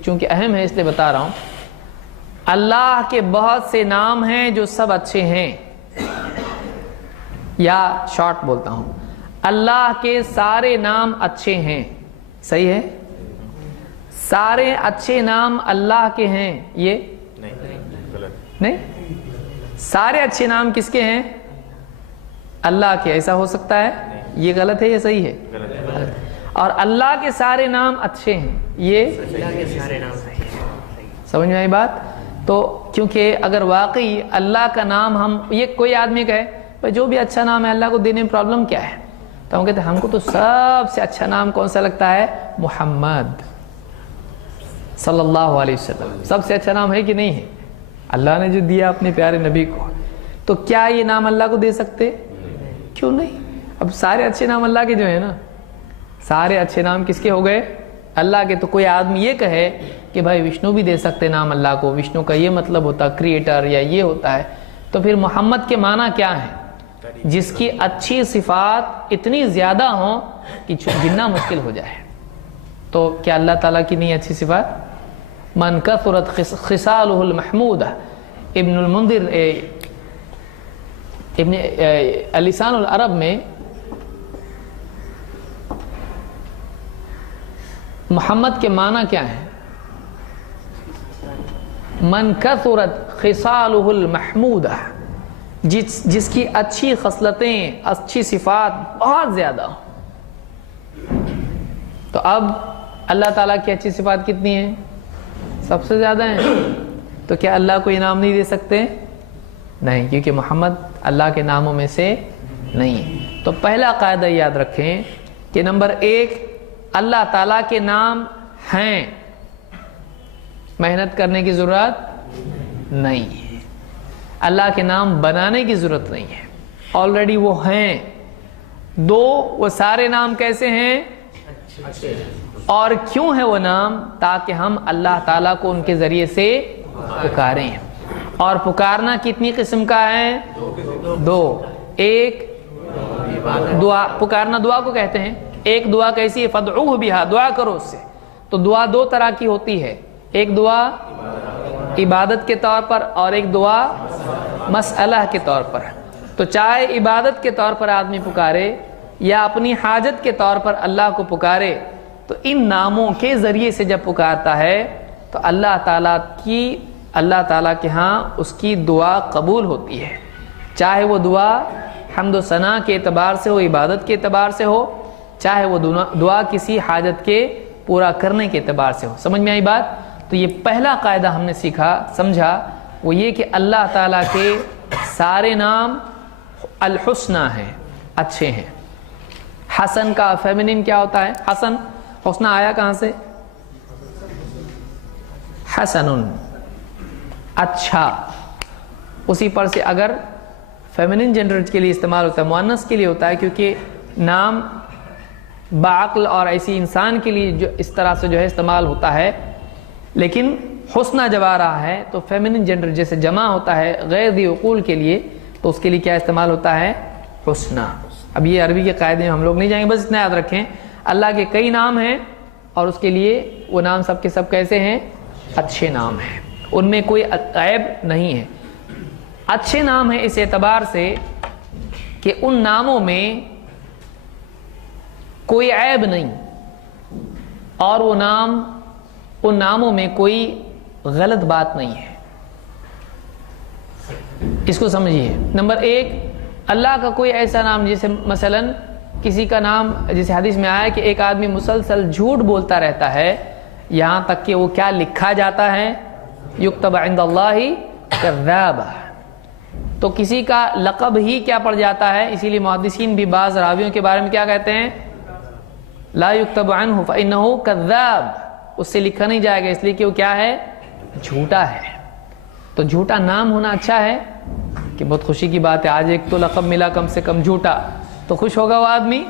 چونکہ اہم ہے اس لیے بتا رہا ہوں۔ اللہ کے بہت سے نام ہیں جو سب اچھے ہیں، یا شارٹ بولتا ہوں، اللہ کے سارے نام اچھے ہیں۔ صحیح ہے؟ سارے اچھے نام اللہ کے ہیں، یہ نہیں، سارے اچھے نام کس کے ہیں؟ اللہ کے۔ ایسا ہو سکتا ہے؟ یہ غلط ہے یا صحیح ہے؟ اور اللہ کے سارے نام اچھے ہیں، یہ سمجھ میں آئی بات؟ تو کیونکہ اگر واقعی اللہ کا نام ہم، یہ کوئی آدمی کہے بھائی جو بھی اچھا نام ہے اللہ کو دینے میں پرابلم کیا ہے، تو ہم کہتے ہیں ہم کو تو سب سے اچھا نام کون سا لگتا ہے؟ محمد صلی اللہ علیہ وسلم۔ سب سے اچھا نام ہے کہ نہیں ہے؟ اللہ نے جو دیا اپنے پیارے نبی کو، تو کیا یہ نام اللہ کو دے سکتے؟ کیوں نہیں؟ اب سارے اچھے نام اللہ کے جو ہیں نا، سارے اچھے نام کس کے ہو گئے؟ اللہ کے۔ تو کوئی آدمی یہ کہے کہ بھائی وشنو بھی دے سکتے نام اللہ کو، وشنو کا یہ مطلب ہوتا کریٹر یا یہ ہوتا ہے، تو پھر محمد کے معنی کیا ہے؟ جس کی اچھی صفات اتنی زیادہ ہوں کہ گننا مشکل ہو جائے۔ تو کیا اللہ تعالیٰ کی نہیں اچھی صفات؟ من کثرت خصالہ المحمودہ، ابن المنذر ابن لسان العرب میں محمد کے معنی کیا ہے؟ من کثرت خصالہ المحمودہ، جس کی اچھی خصلتیں، اچھی صفات بہت زیادہ ہوں۔ تو اب اللہ تعالیٰ کی اچھی صفات کتنی ہیں؟ سب سے زیادہ ہیں۔ تو کیا اللہ کو انعام نہیں دے سکتے؟ نہیں، کیونکہ محمد اللہ کے ناموں میں سے نہیں ہے۔ تو پہلا قاعدہ یاد رکھیں کہ نمبر 1، اللہ تعالیٰ کے نام ہیں، محنت کرنے کی ضرورت نہیں ہے، اللہ کے نام بنانے کی ضرورت نہیں ہے، آلریڈی وہ ہیں۔ 2، وہ سارے نام کیسے ہیں؟ اور کیوں ہے وہ نام؟ تاکہ ہم اللہ تعالیٰ کو ان کے ذریعے سے پکاریں۔ اور پکارنا کتنی قسم کا ہے؟ 2۔ ایک دعا، پکارنا دعا کو کہتے ہیں۔ ایک دعا کیسی ہے؟ فادعوہ بہا، دعا کرو اس سے۔ تو دعا 2 طرح کی ہوتی ہے، ایک دعا عبادت کے طور پر اور ایک دعا مسئلہ کے طور پر۔ تو چاہے عبادت کے طور پر آدمی پکارے یا اپنی حاجت کے طور پر اللہ کو پکارے، تو ان ناموں کے ذریعے سے جب پکارتا ہے تو اللہ تعالیٰ کے ہاں اس کی دعا قبول ہوتی ہے، چاہے وہ دعا حمد و ثنا کے اعتبار سے ہو، عبادت کے اعتبار سے ہو، چاہے وہ دعا کسی حاجت کے پورا کرنے کے اعتبار سے ہو۔ سمجھ میں آئی بات؟ تو یہ پہلا قاعدہ ہم نے سمجھا، وہ یہ کہ اللہ تعالیٰ کے سارے نام الحسنہ ہیں، اچھے ہیں۔ حسن کا فیمنن کیا ہوتا ہے؟ حسنہ آیا کہاں سے؟ حسن، اچھا۔ اسی پر سے اگر فیمنن جنڈر کے لیے استعمال ہوتا ہے، مؤنث کے لیے ہوتا ہے، کیونکہ نام باعقل اور ایسی انسان کے لیے جو اس طرح سے جو ہے استعمال ہوتا ہے، لیکن حسنہ جب آ رہا ہے تو فیمنن جنڈر جیسے جمع ہوتا ہے غیر ذی عقول کے لیے، تو اس کے لیے کیا استعمال ہوتا ہے؟ حسنہ۔ اب یہ عربی کے قاعدے میں ہم لوگ نہیں جائیں گے، بس اتنا یاد رکھیں اللہ کے کئی نام ہیں اور اس کے لیے وہ نام سب کے سب کیسے ہیں؟ اچھے نام ہیں، ان میں کوئی عیب نہیں ہے۔ اچھے نام ہیں اس اعتبار سے کہ ان ناموں میں کوئی عیب نہیں، اور وہ نام، ان ناموں میں کوئی غلط بات نہیں ہے۔ اس کو سمجھیے۔ نمبر 1، اللہ کا کوئی ایسا نام، جیسے مثلا کسی کا نام، جیسے حدیث میں آیا کہ ایک آدمی مسلسل جھوٹ بولتا رہتا ہے یہاں تک کہ وہ کیا لکھا جاتا ہے؟ یکتب عند اللہ کذاب۔ تو کسی کا لقب ہی کیا پڑ جاتا ہے، اسی لیے محدثین بھی بعض راویوں کے بارے میں کیا کہتے ہیں؟ لا یکتب عنہ فإنہ کذاب، اس سے لکھا نہیں جائے گا اس لیے کہ وہ کیا ہے؟ جھوٹا ہے۔ تو جھوٹا نام ہونا اچھا ہے کہ بہت خوشی کی بات ہے، آج ایک تو لقب ملا کم سے کم جھوٹا، تو خوش ہوگا وہ آدمی؟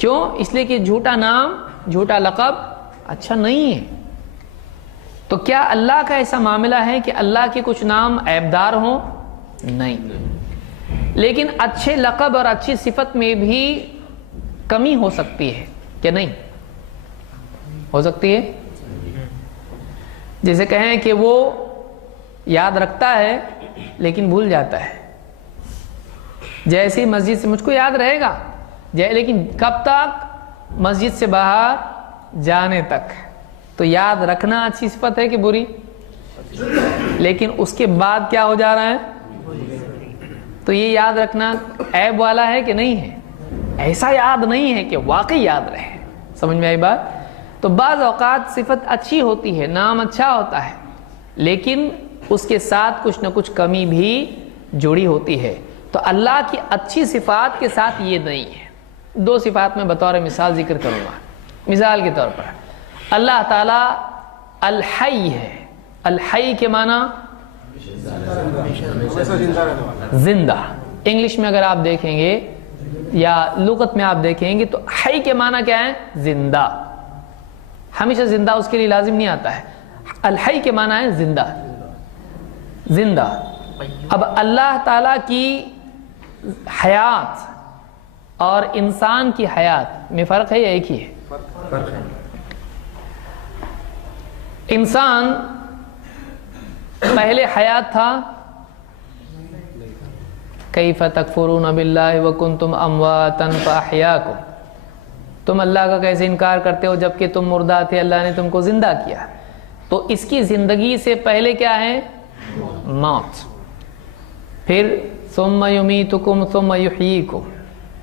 کیوں؟ اس لیے کہ جھوٹا نام، جھوٹا لقب اچھا نہیں ہے۔ تو کیا اللہ کا ایسا معاملہ ہے کہ اللہ کے کچھ نام عیبدار ہوں؟ نہیں، لیکن اچھے لقب اور اچھی صفت میں بھی کمی ہو سکتی ہے کہ نہیں؟ ہو سکتی ہے۔ جیسے کہیں کہ وہ یاد رکھتا ہے لیکن بھول جاتا ہے، جیسی مسجد سے مجھ کو یاد رہے گا لیکن کب تک؟ مسجد سے باہر جانے تک۔ تو یاد رکھنا اچھی صفت ہے کہ بری؟ لیکن اس کے بعد کیا ہو جا رہا ہے؟ تو یہ یاد رکھنا عیب والا ہے کہ نہیں ہے؟ ایسا یاد نہیں ہے کہ واقعی یاد رہے۔ سمجھ میں آئی بات؟ تو بعض اوقات صفت اچھی ہوتی ہے، نام اچھا ہوتا ہے، لیکن اس کے ساتھ کچھ نہ کچھ کمی بھی جڑی ہوتی ہے۔ تو اللہ کی اچھی صفات کے ساتھ یہ نہیں ہے۔ دو صفات میں بطور مثال ذکر کروں گا۔ مثال کے طور پر اللہ تعالیٰ الحی ہے۔ الحی کے معنی زندہ۔ انگلش میں اگر آپ دیکھیں گے یا لغت میں آپ دیکھیں گے تو حی کے معنی کیا ہے؟ زندہ۔ ہمیشہ زندہ اس کے لیے لازم نہیں آتا ہے، الحی کے معنی ہے زندہ، زندہ۔ اب اللہ تعالیٰ کی حیات اور انسان کی حیات میں فرق ہے یا ایک ہی ہے؟ فرق ہے۔ انسان پہلے حیات تھا، کیف تکفرون باللہ وکنتم امواتا فاحیاکم، تم اللہ کا کیسے انکار کرتے ہو جبکہ تم مردہ تھے، اللہ نے تم کو زندہ کیا۔ تو اس کی زندگی سے پہلے کیا ہے؟ موت۔ پھر ثم یمیتکم ثم یحییکم،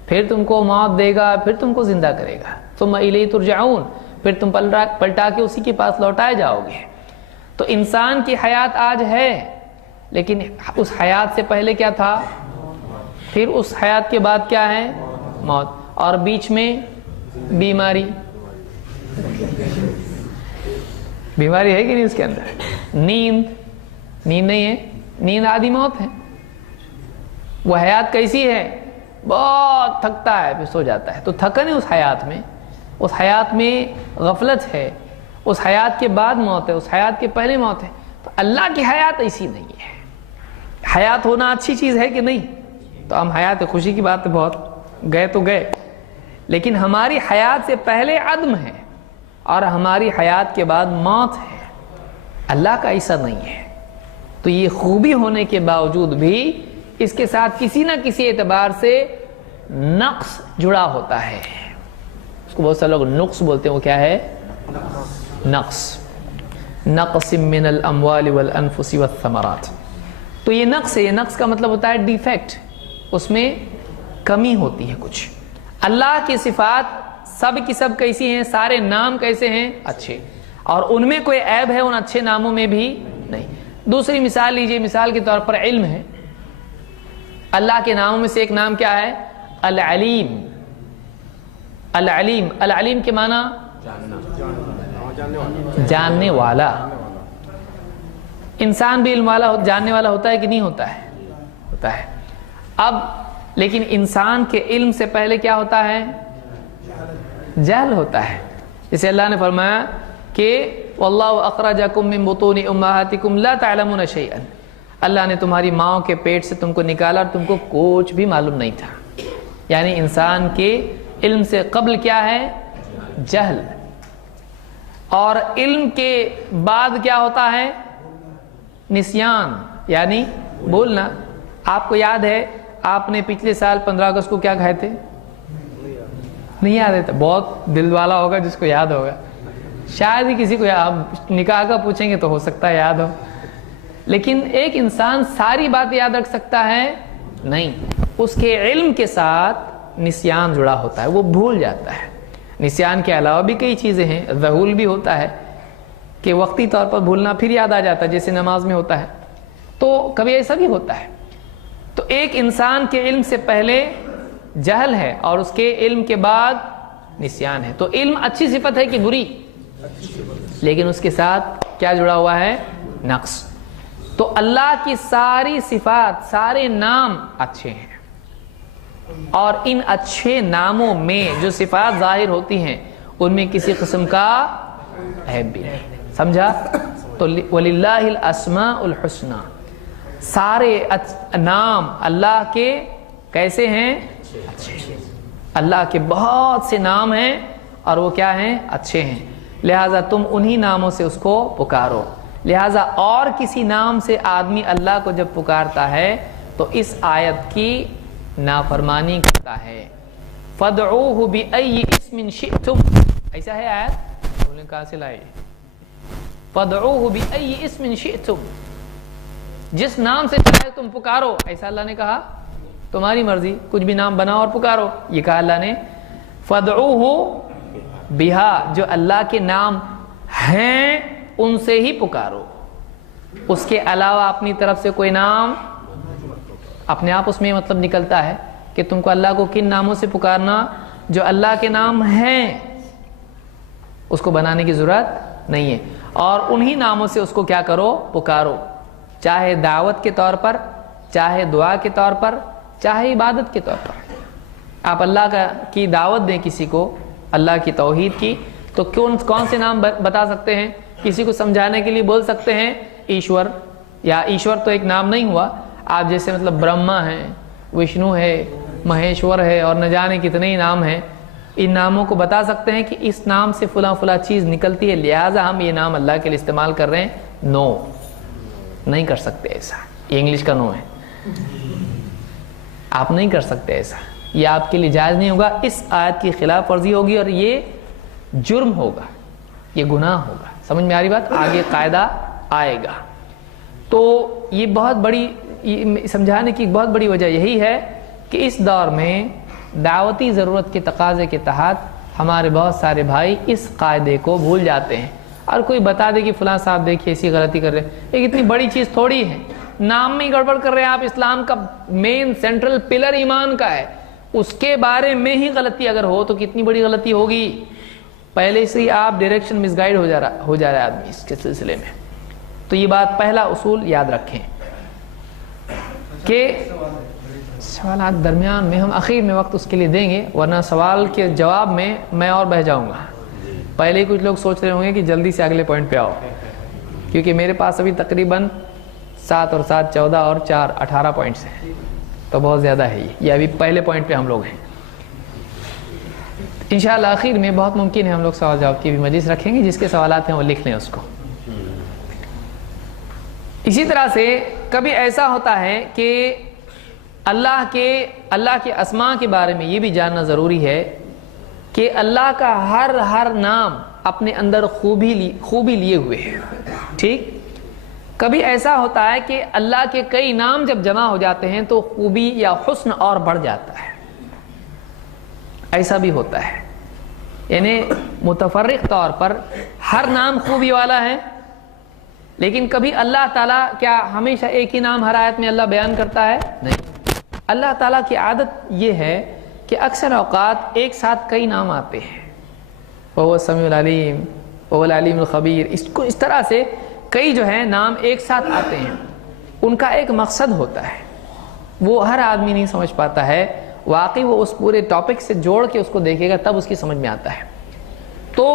پھر تم کو موت دے گا، پھر تم کو زندہ کرے گا، ثم الیہ ترجعون، پھر تم پلٹا کے اسی کے پاس لوٹائے جاؤ گے۔ تو انسان کی حیات آج ہے، لیکن اس حیات سے پہلے کیا تھا؟ پھر اس حیات کے بعد کیا ہے؟ موت، اور بیچ میں بیماری۔ بیماری ہے کہ نہیں اس کے اندر؟ نیند نہیں ہے، نیند آدھی موت ہے۔ وہ حیات کیسی ہے؟ بہت تھکتا ہے پھر سو جاتا ہے، تو تھکن ہے اس حیات میں، اس حیات میں غفلت ہے، اس حیات کے بعد موت ہے، اس حیات کے پہلے موت ہے۔ تو اللہ کی حیات ایسی نہیں ہے۔ حیات ہونا اچھی چیز ہے کہ نہیں؟ تو ہم حیات خوشی کی بات بہت گئے تو گئے، لیکن ہماری حیات سے پہلے عدم ہے اور ہماری حیات کے بعد موت ہے۔ اللہ کا ایسا نہیں ہے۔ تو یہ خوبی ہونے کے باوجود بھی اس کے ساتھ کسی نہ کسی اعتبار سے نقص جڑا ہوتا ہے۔ اس کو بہت سے لوگ نقص بولتے ہیں، وہ کیا ہے؟ نقص۔ نقص من الاموال والانفس والثمرات۔ تو یہ نقص ہے، یہ نقص کا مطلب ہوتا ہے ڈیفیکٹ، اس میں کمی ہوتی ہے کچھ۔ اللہ کی صفات سب کی سب کیسی ہیں؟ سارے نام کیسے ہیں؟ اچھے، اور ان میں کوئی عیب ہے ان اچھے ناموں میں بھی نہیں۔ دوسری مثال لیجئے، مثال کے طور پر علم ہے۔ اللہ کے ناموں میں سے ایک نام کیا ہے؟ العلیم۔ العلیم، العلیم کے معنی جاننے والا۔ انسان بھی علم والا جاننے والا ہوتا ہے کہ نہیں ہوتا ہے؟ ہوتا ہے۔ اب لیکن انسان کے علم سے پہلے کیا ہوتا ہے؟ جہل ہوتا ہے۔ جسے اللہ نے فرمایا کہ واللہ اخرجکم من بطون امہاتکم لا تعلمون شیئا، اللہ نے تمہاری ماں کے پیٹ سے تم کو نکالا اور تم کو کچھ بھی معلوم نہیں تھا۔ یعنی انسان کے علم سے قبل کیا ہے؟ جہل، اور علم کے بعد کیا ہوتا ہے؟ نسیان، یعنی بولنا۔ آپ کو یاد ہے آپ نے پچھلے سال 15 اگست کو کیا کھائے تھے؟ نہیں یاد ہے؟ بہت دل والا ہوگا جس کو یاد ہوگا، شاید ہی کسی کو آپ نکاح کا پوچھیں گے تو ہو سکتا ہے یاد ہو، لیکن ایک انسان ساری بات یاد رکھ سکتا ہے؟ نہیں، اس کے علم کے ساتھ نسیان جڑا ہوتا ہے، وہ بھول جاتا ہے۔ نسیان کے علاوہ بھی کئی چیزیں ہیں، ذہول بھی ہوتا ہے کہ وقتی طور پر بھولنا پھر یاد آ جاتا ہے، جیسے نماز میں ہوتا ہے، تو کبھی ایسا بھی ہوتا ہے۔ تو ایک انسان کے علم سے پہلے جہل ہے اور اس کے علم کے بعد نسیان ہے۔ تو علم اچھی صفت ہے کہ بری؟ لیکن اس کے ساتھ کیا جڑا ہوا ہے؟ نقص۔ تو اللہ کی ساری صفات، سارے نام اچھے ہیں، اور ان اچھے ناموں میں جو صفات ظاہر ہوتی ہیں ان میں کسی قسم کا عیب بھی نہیں. سمجھا؟ تو وَلِلَّهِ الْأَسْمَاءُ الْحُسْنَى، سارے نام اللہ کے کیسے ہیں؟ اچھے. اللہ کے بہت سے نام ہیں اور وہ کیا ہیں؟ اچھے ہیں. لہٰذا تم انہی ناموں سے اس کو پکارو. لہٰذا اور کسی نام سے آدمی اللہ کو جب پکارتا ہے تو اس آیت کی نافرمانی کرتا ہے. فَادْعُوهُ بِأَيِّ اسْمٍ شِئْتُمْ، ایسا ہے آیت؟ بولیں کہاں سے لائے؟ فَادْعُوهُ بِأَيِّ اسْمٍ شِئْتُمْ، جس نام سے چاہے تم پکارو. ایسا اللہ نے کہا؟ تمہاری مرضی، کچھ بھی نام بناؤ اور پکارو. یہ کہا اللہ نے فَادْعُوهُ بِهَا، جو اللہ کے نام ہیں ان سے ہی پکارو. اس کے علاوہ اپنی طرف سے کوئی نام، اپنے آپ اس میں مطلب نکلتا ہے کہ تم کو اللہ کو کن ناموں سے پکارنا؟ جو اللہ کے نام ہیں اس کو بنانے کی ضرورت نہیں ہے، اور انہی ناموں سے اس کو کیا کرو؟ پکارو. چاہے دعوت کے طور پر، چاہے دعا کے طور پر، چاہے عبادت کے طور پر. آپ اللہ کی دعوت دیں کسی کو، اللہ کی توحید کی، تو کون سے نام بتا سکتے ہیں؟ کسی کو سمجھانے کے لیے بول سکتے ہیں ایشور، یا ایشور تو ایک نام نہیں ہوا. آپ جیسے مطلب برہما ہے، وشنو ہے، مہیشور ہے، اور نہ جانے کتنے ہی نام ہیں. ان ناموں کو بتا سکتے ہیں کہ اس نام سے فلاں فلاں چیز نکلتی ہے، لہٰذا ہم یہ نام اللہ کے لیے استعمال کر رہے ہیں. نو، نہیں کر سکتے ایسا. یہ انگلش کا نو ہے، آپ نہیں کر سکتے ایسا. یہ آپ کے لیے جائز نہیں ہوگا. اس آیت کی خلاف ورزی ہوگی اور یہ جرم ہوگا، یہ گناہ ہوگا. سمجھ میں آ رہی بات؟ آگے قاعدہ آئے گا. تو یہ بہت بڑی سمجھانے کی بہت بڑی وجہ یہی ہے کہ اس دور میں دعوتی ضرورت کے تقاضے کے تحت ہمارے بہت سارے بھائی اس قاعدے کو بھول جاتے ہیں. اور کوئی بتا دے کہ فلاں صاحب دیکھیے ایسی غلطی کر رہے ہیں، ایک اتنی بڑی چیز تھوڑی ہے، نام میں ہی گڑبڑ کر رہے ہیں آپ. اسلام کا مین سینٹرل پلر ایمان کا ہے، اس کے بارے میں ہی غلطی اگر ہو تو کتنی بڑی غلطی ہوگی. پہلے سے ہی آپ ڈائریکشن مس گائیڈ ہو جا رہا ہے آدمی اس کے سلسلے میں. تو یہ بات پہلا اصول یاد رکھیں کہ سوالات درمیان میں ہم اخیر میں وقت اس کے لیے دیں گے، ورنہ سوال کے جواب میں اور بہہ جاؤں گا. پہلے کچھ لوگ سوچ رہے ہوں گے کہ جلدی سے اگلے پوائنٹ پہ آؤ، کیونکہ میرے پاس ابھی تقریباً 7 اور 7 14 اور 4 18 پوائنٹس ہیں، تو بہت زیادہ ہے. یہ ابھی پہلے پوائنٹ پہ ہم لوگ ہیں. انشاءاللہ آخر میں بہت ممکن ہے ہم لوگ سوال جواب کی بھی مجلس رکھیں گے، جس کے سوالات ہیں وہ لکھ لیں اس کو. اسی طرح سے کبھی ایسا ہوتا ہے کہ اللہ کے اسماء کے بارے میں یہ بھی جاننا ضروری ہے کہ اللہ کا ہر نام اپنے اندر خوبی لیے ہوئے ہے. ٹھیک؟ کبھی ایسا ہوتا ہے کہ اللہ کے کئی نام جب جمع ہو جاتے ہیں تو خوبی یا حسن اور بڑھ جاتا ہے. ایسا بھی ہوتا ہے، یعنی متفرق طور پر ہر نام خوبی والا ہے، لیکن کبھی اللہ تعالیٰ کیا ہمیشہ ایک ہی نام ہر آیت میں اللہ بیان کرتا ہے؟ نہیں. اللہ تعالیٰ کی عادت یہ ہے کہ اکثر اوقات ایک ساتھ کئی نام آتے ہیں. وَهُوَ السَّمِيعُ الْعَلِيمُ وَهُوَ الْعَلِيمُ الْخَبِيرُ. اس طرح سے کئی جو ہیں نام ایک ساتھ آتے ہیں. ان کا ایک مقصد ہوتا ہے، وہ ہر آدمی نہیں سمجھ پاتا ہے. واقعی وہ اس پورے ٹاپک سے جوڑ کے اس کو دیکھے گا تب اس کی سمجھ میں آتا ہے. تو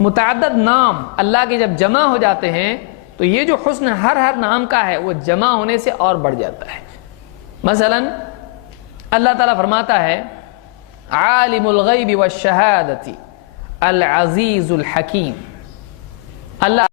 متعدد نام اللہ کے جب جمع ہو جاتے ہیں تو یہ جو حسن ہر نام کا ہے وہ جمع ہونے سے اور بڑھ جاتا ہے. مثلا اللہ تعالیٰ فرماتا ہے عالم الغیب والشہادۃ العزیز الحکیم. اللہ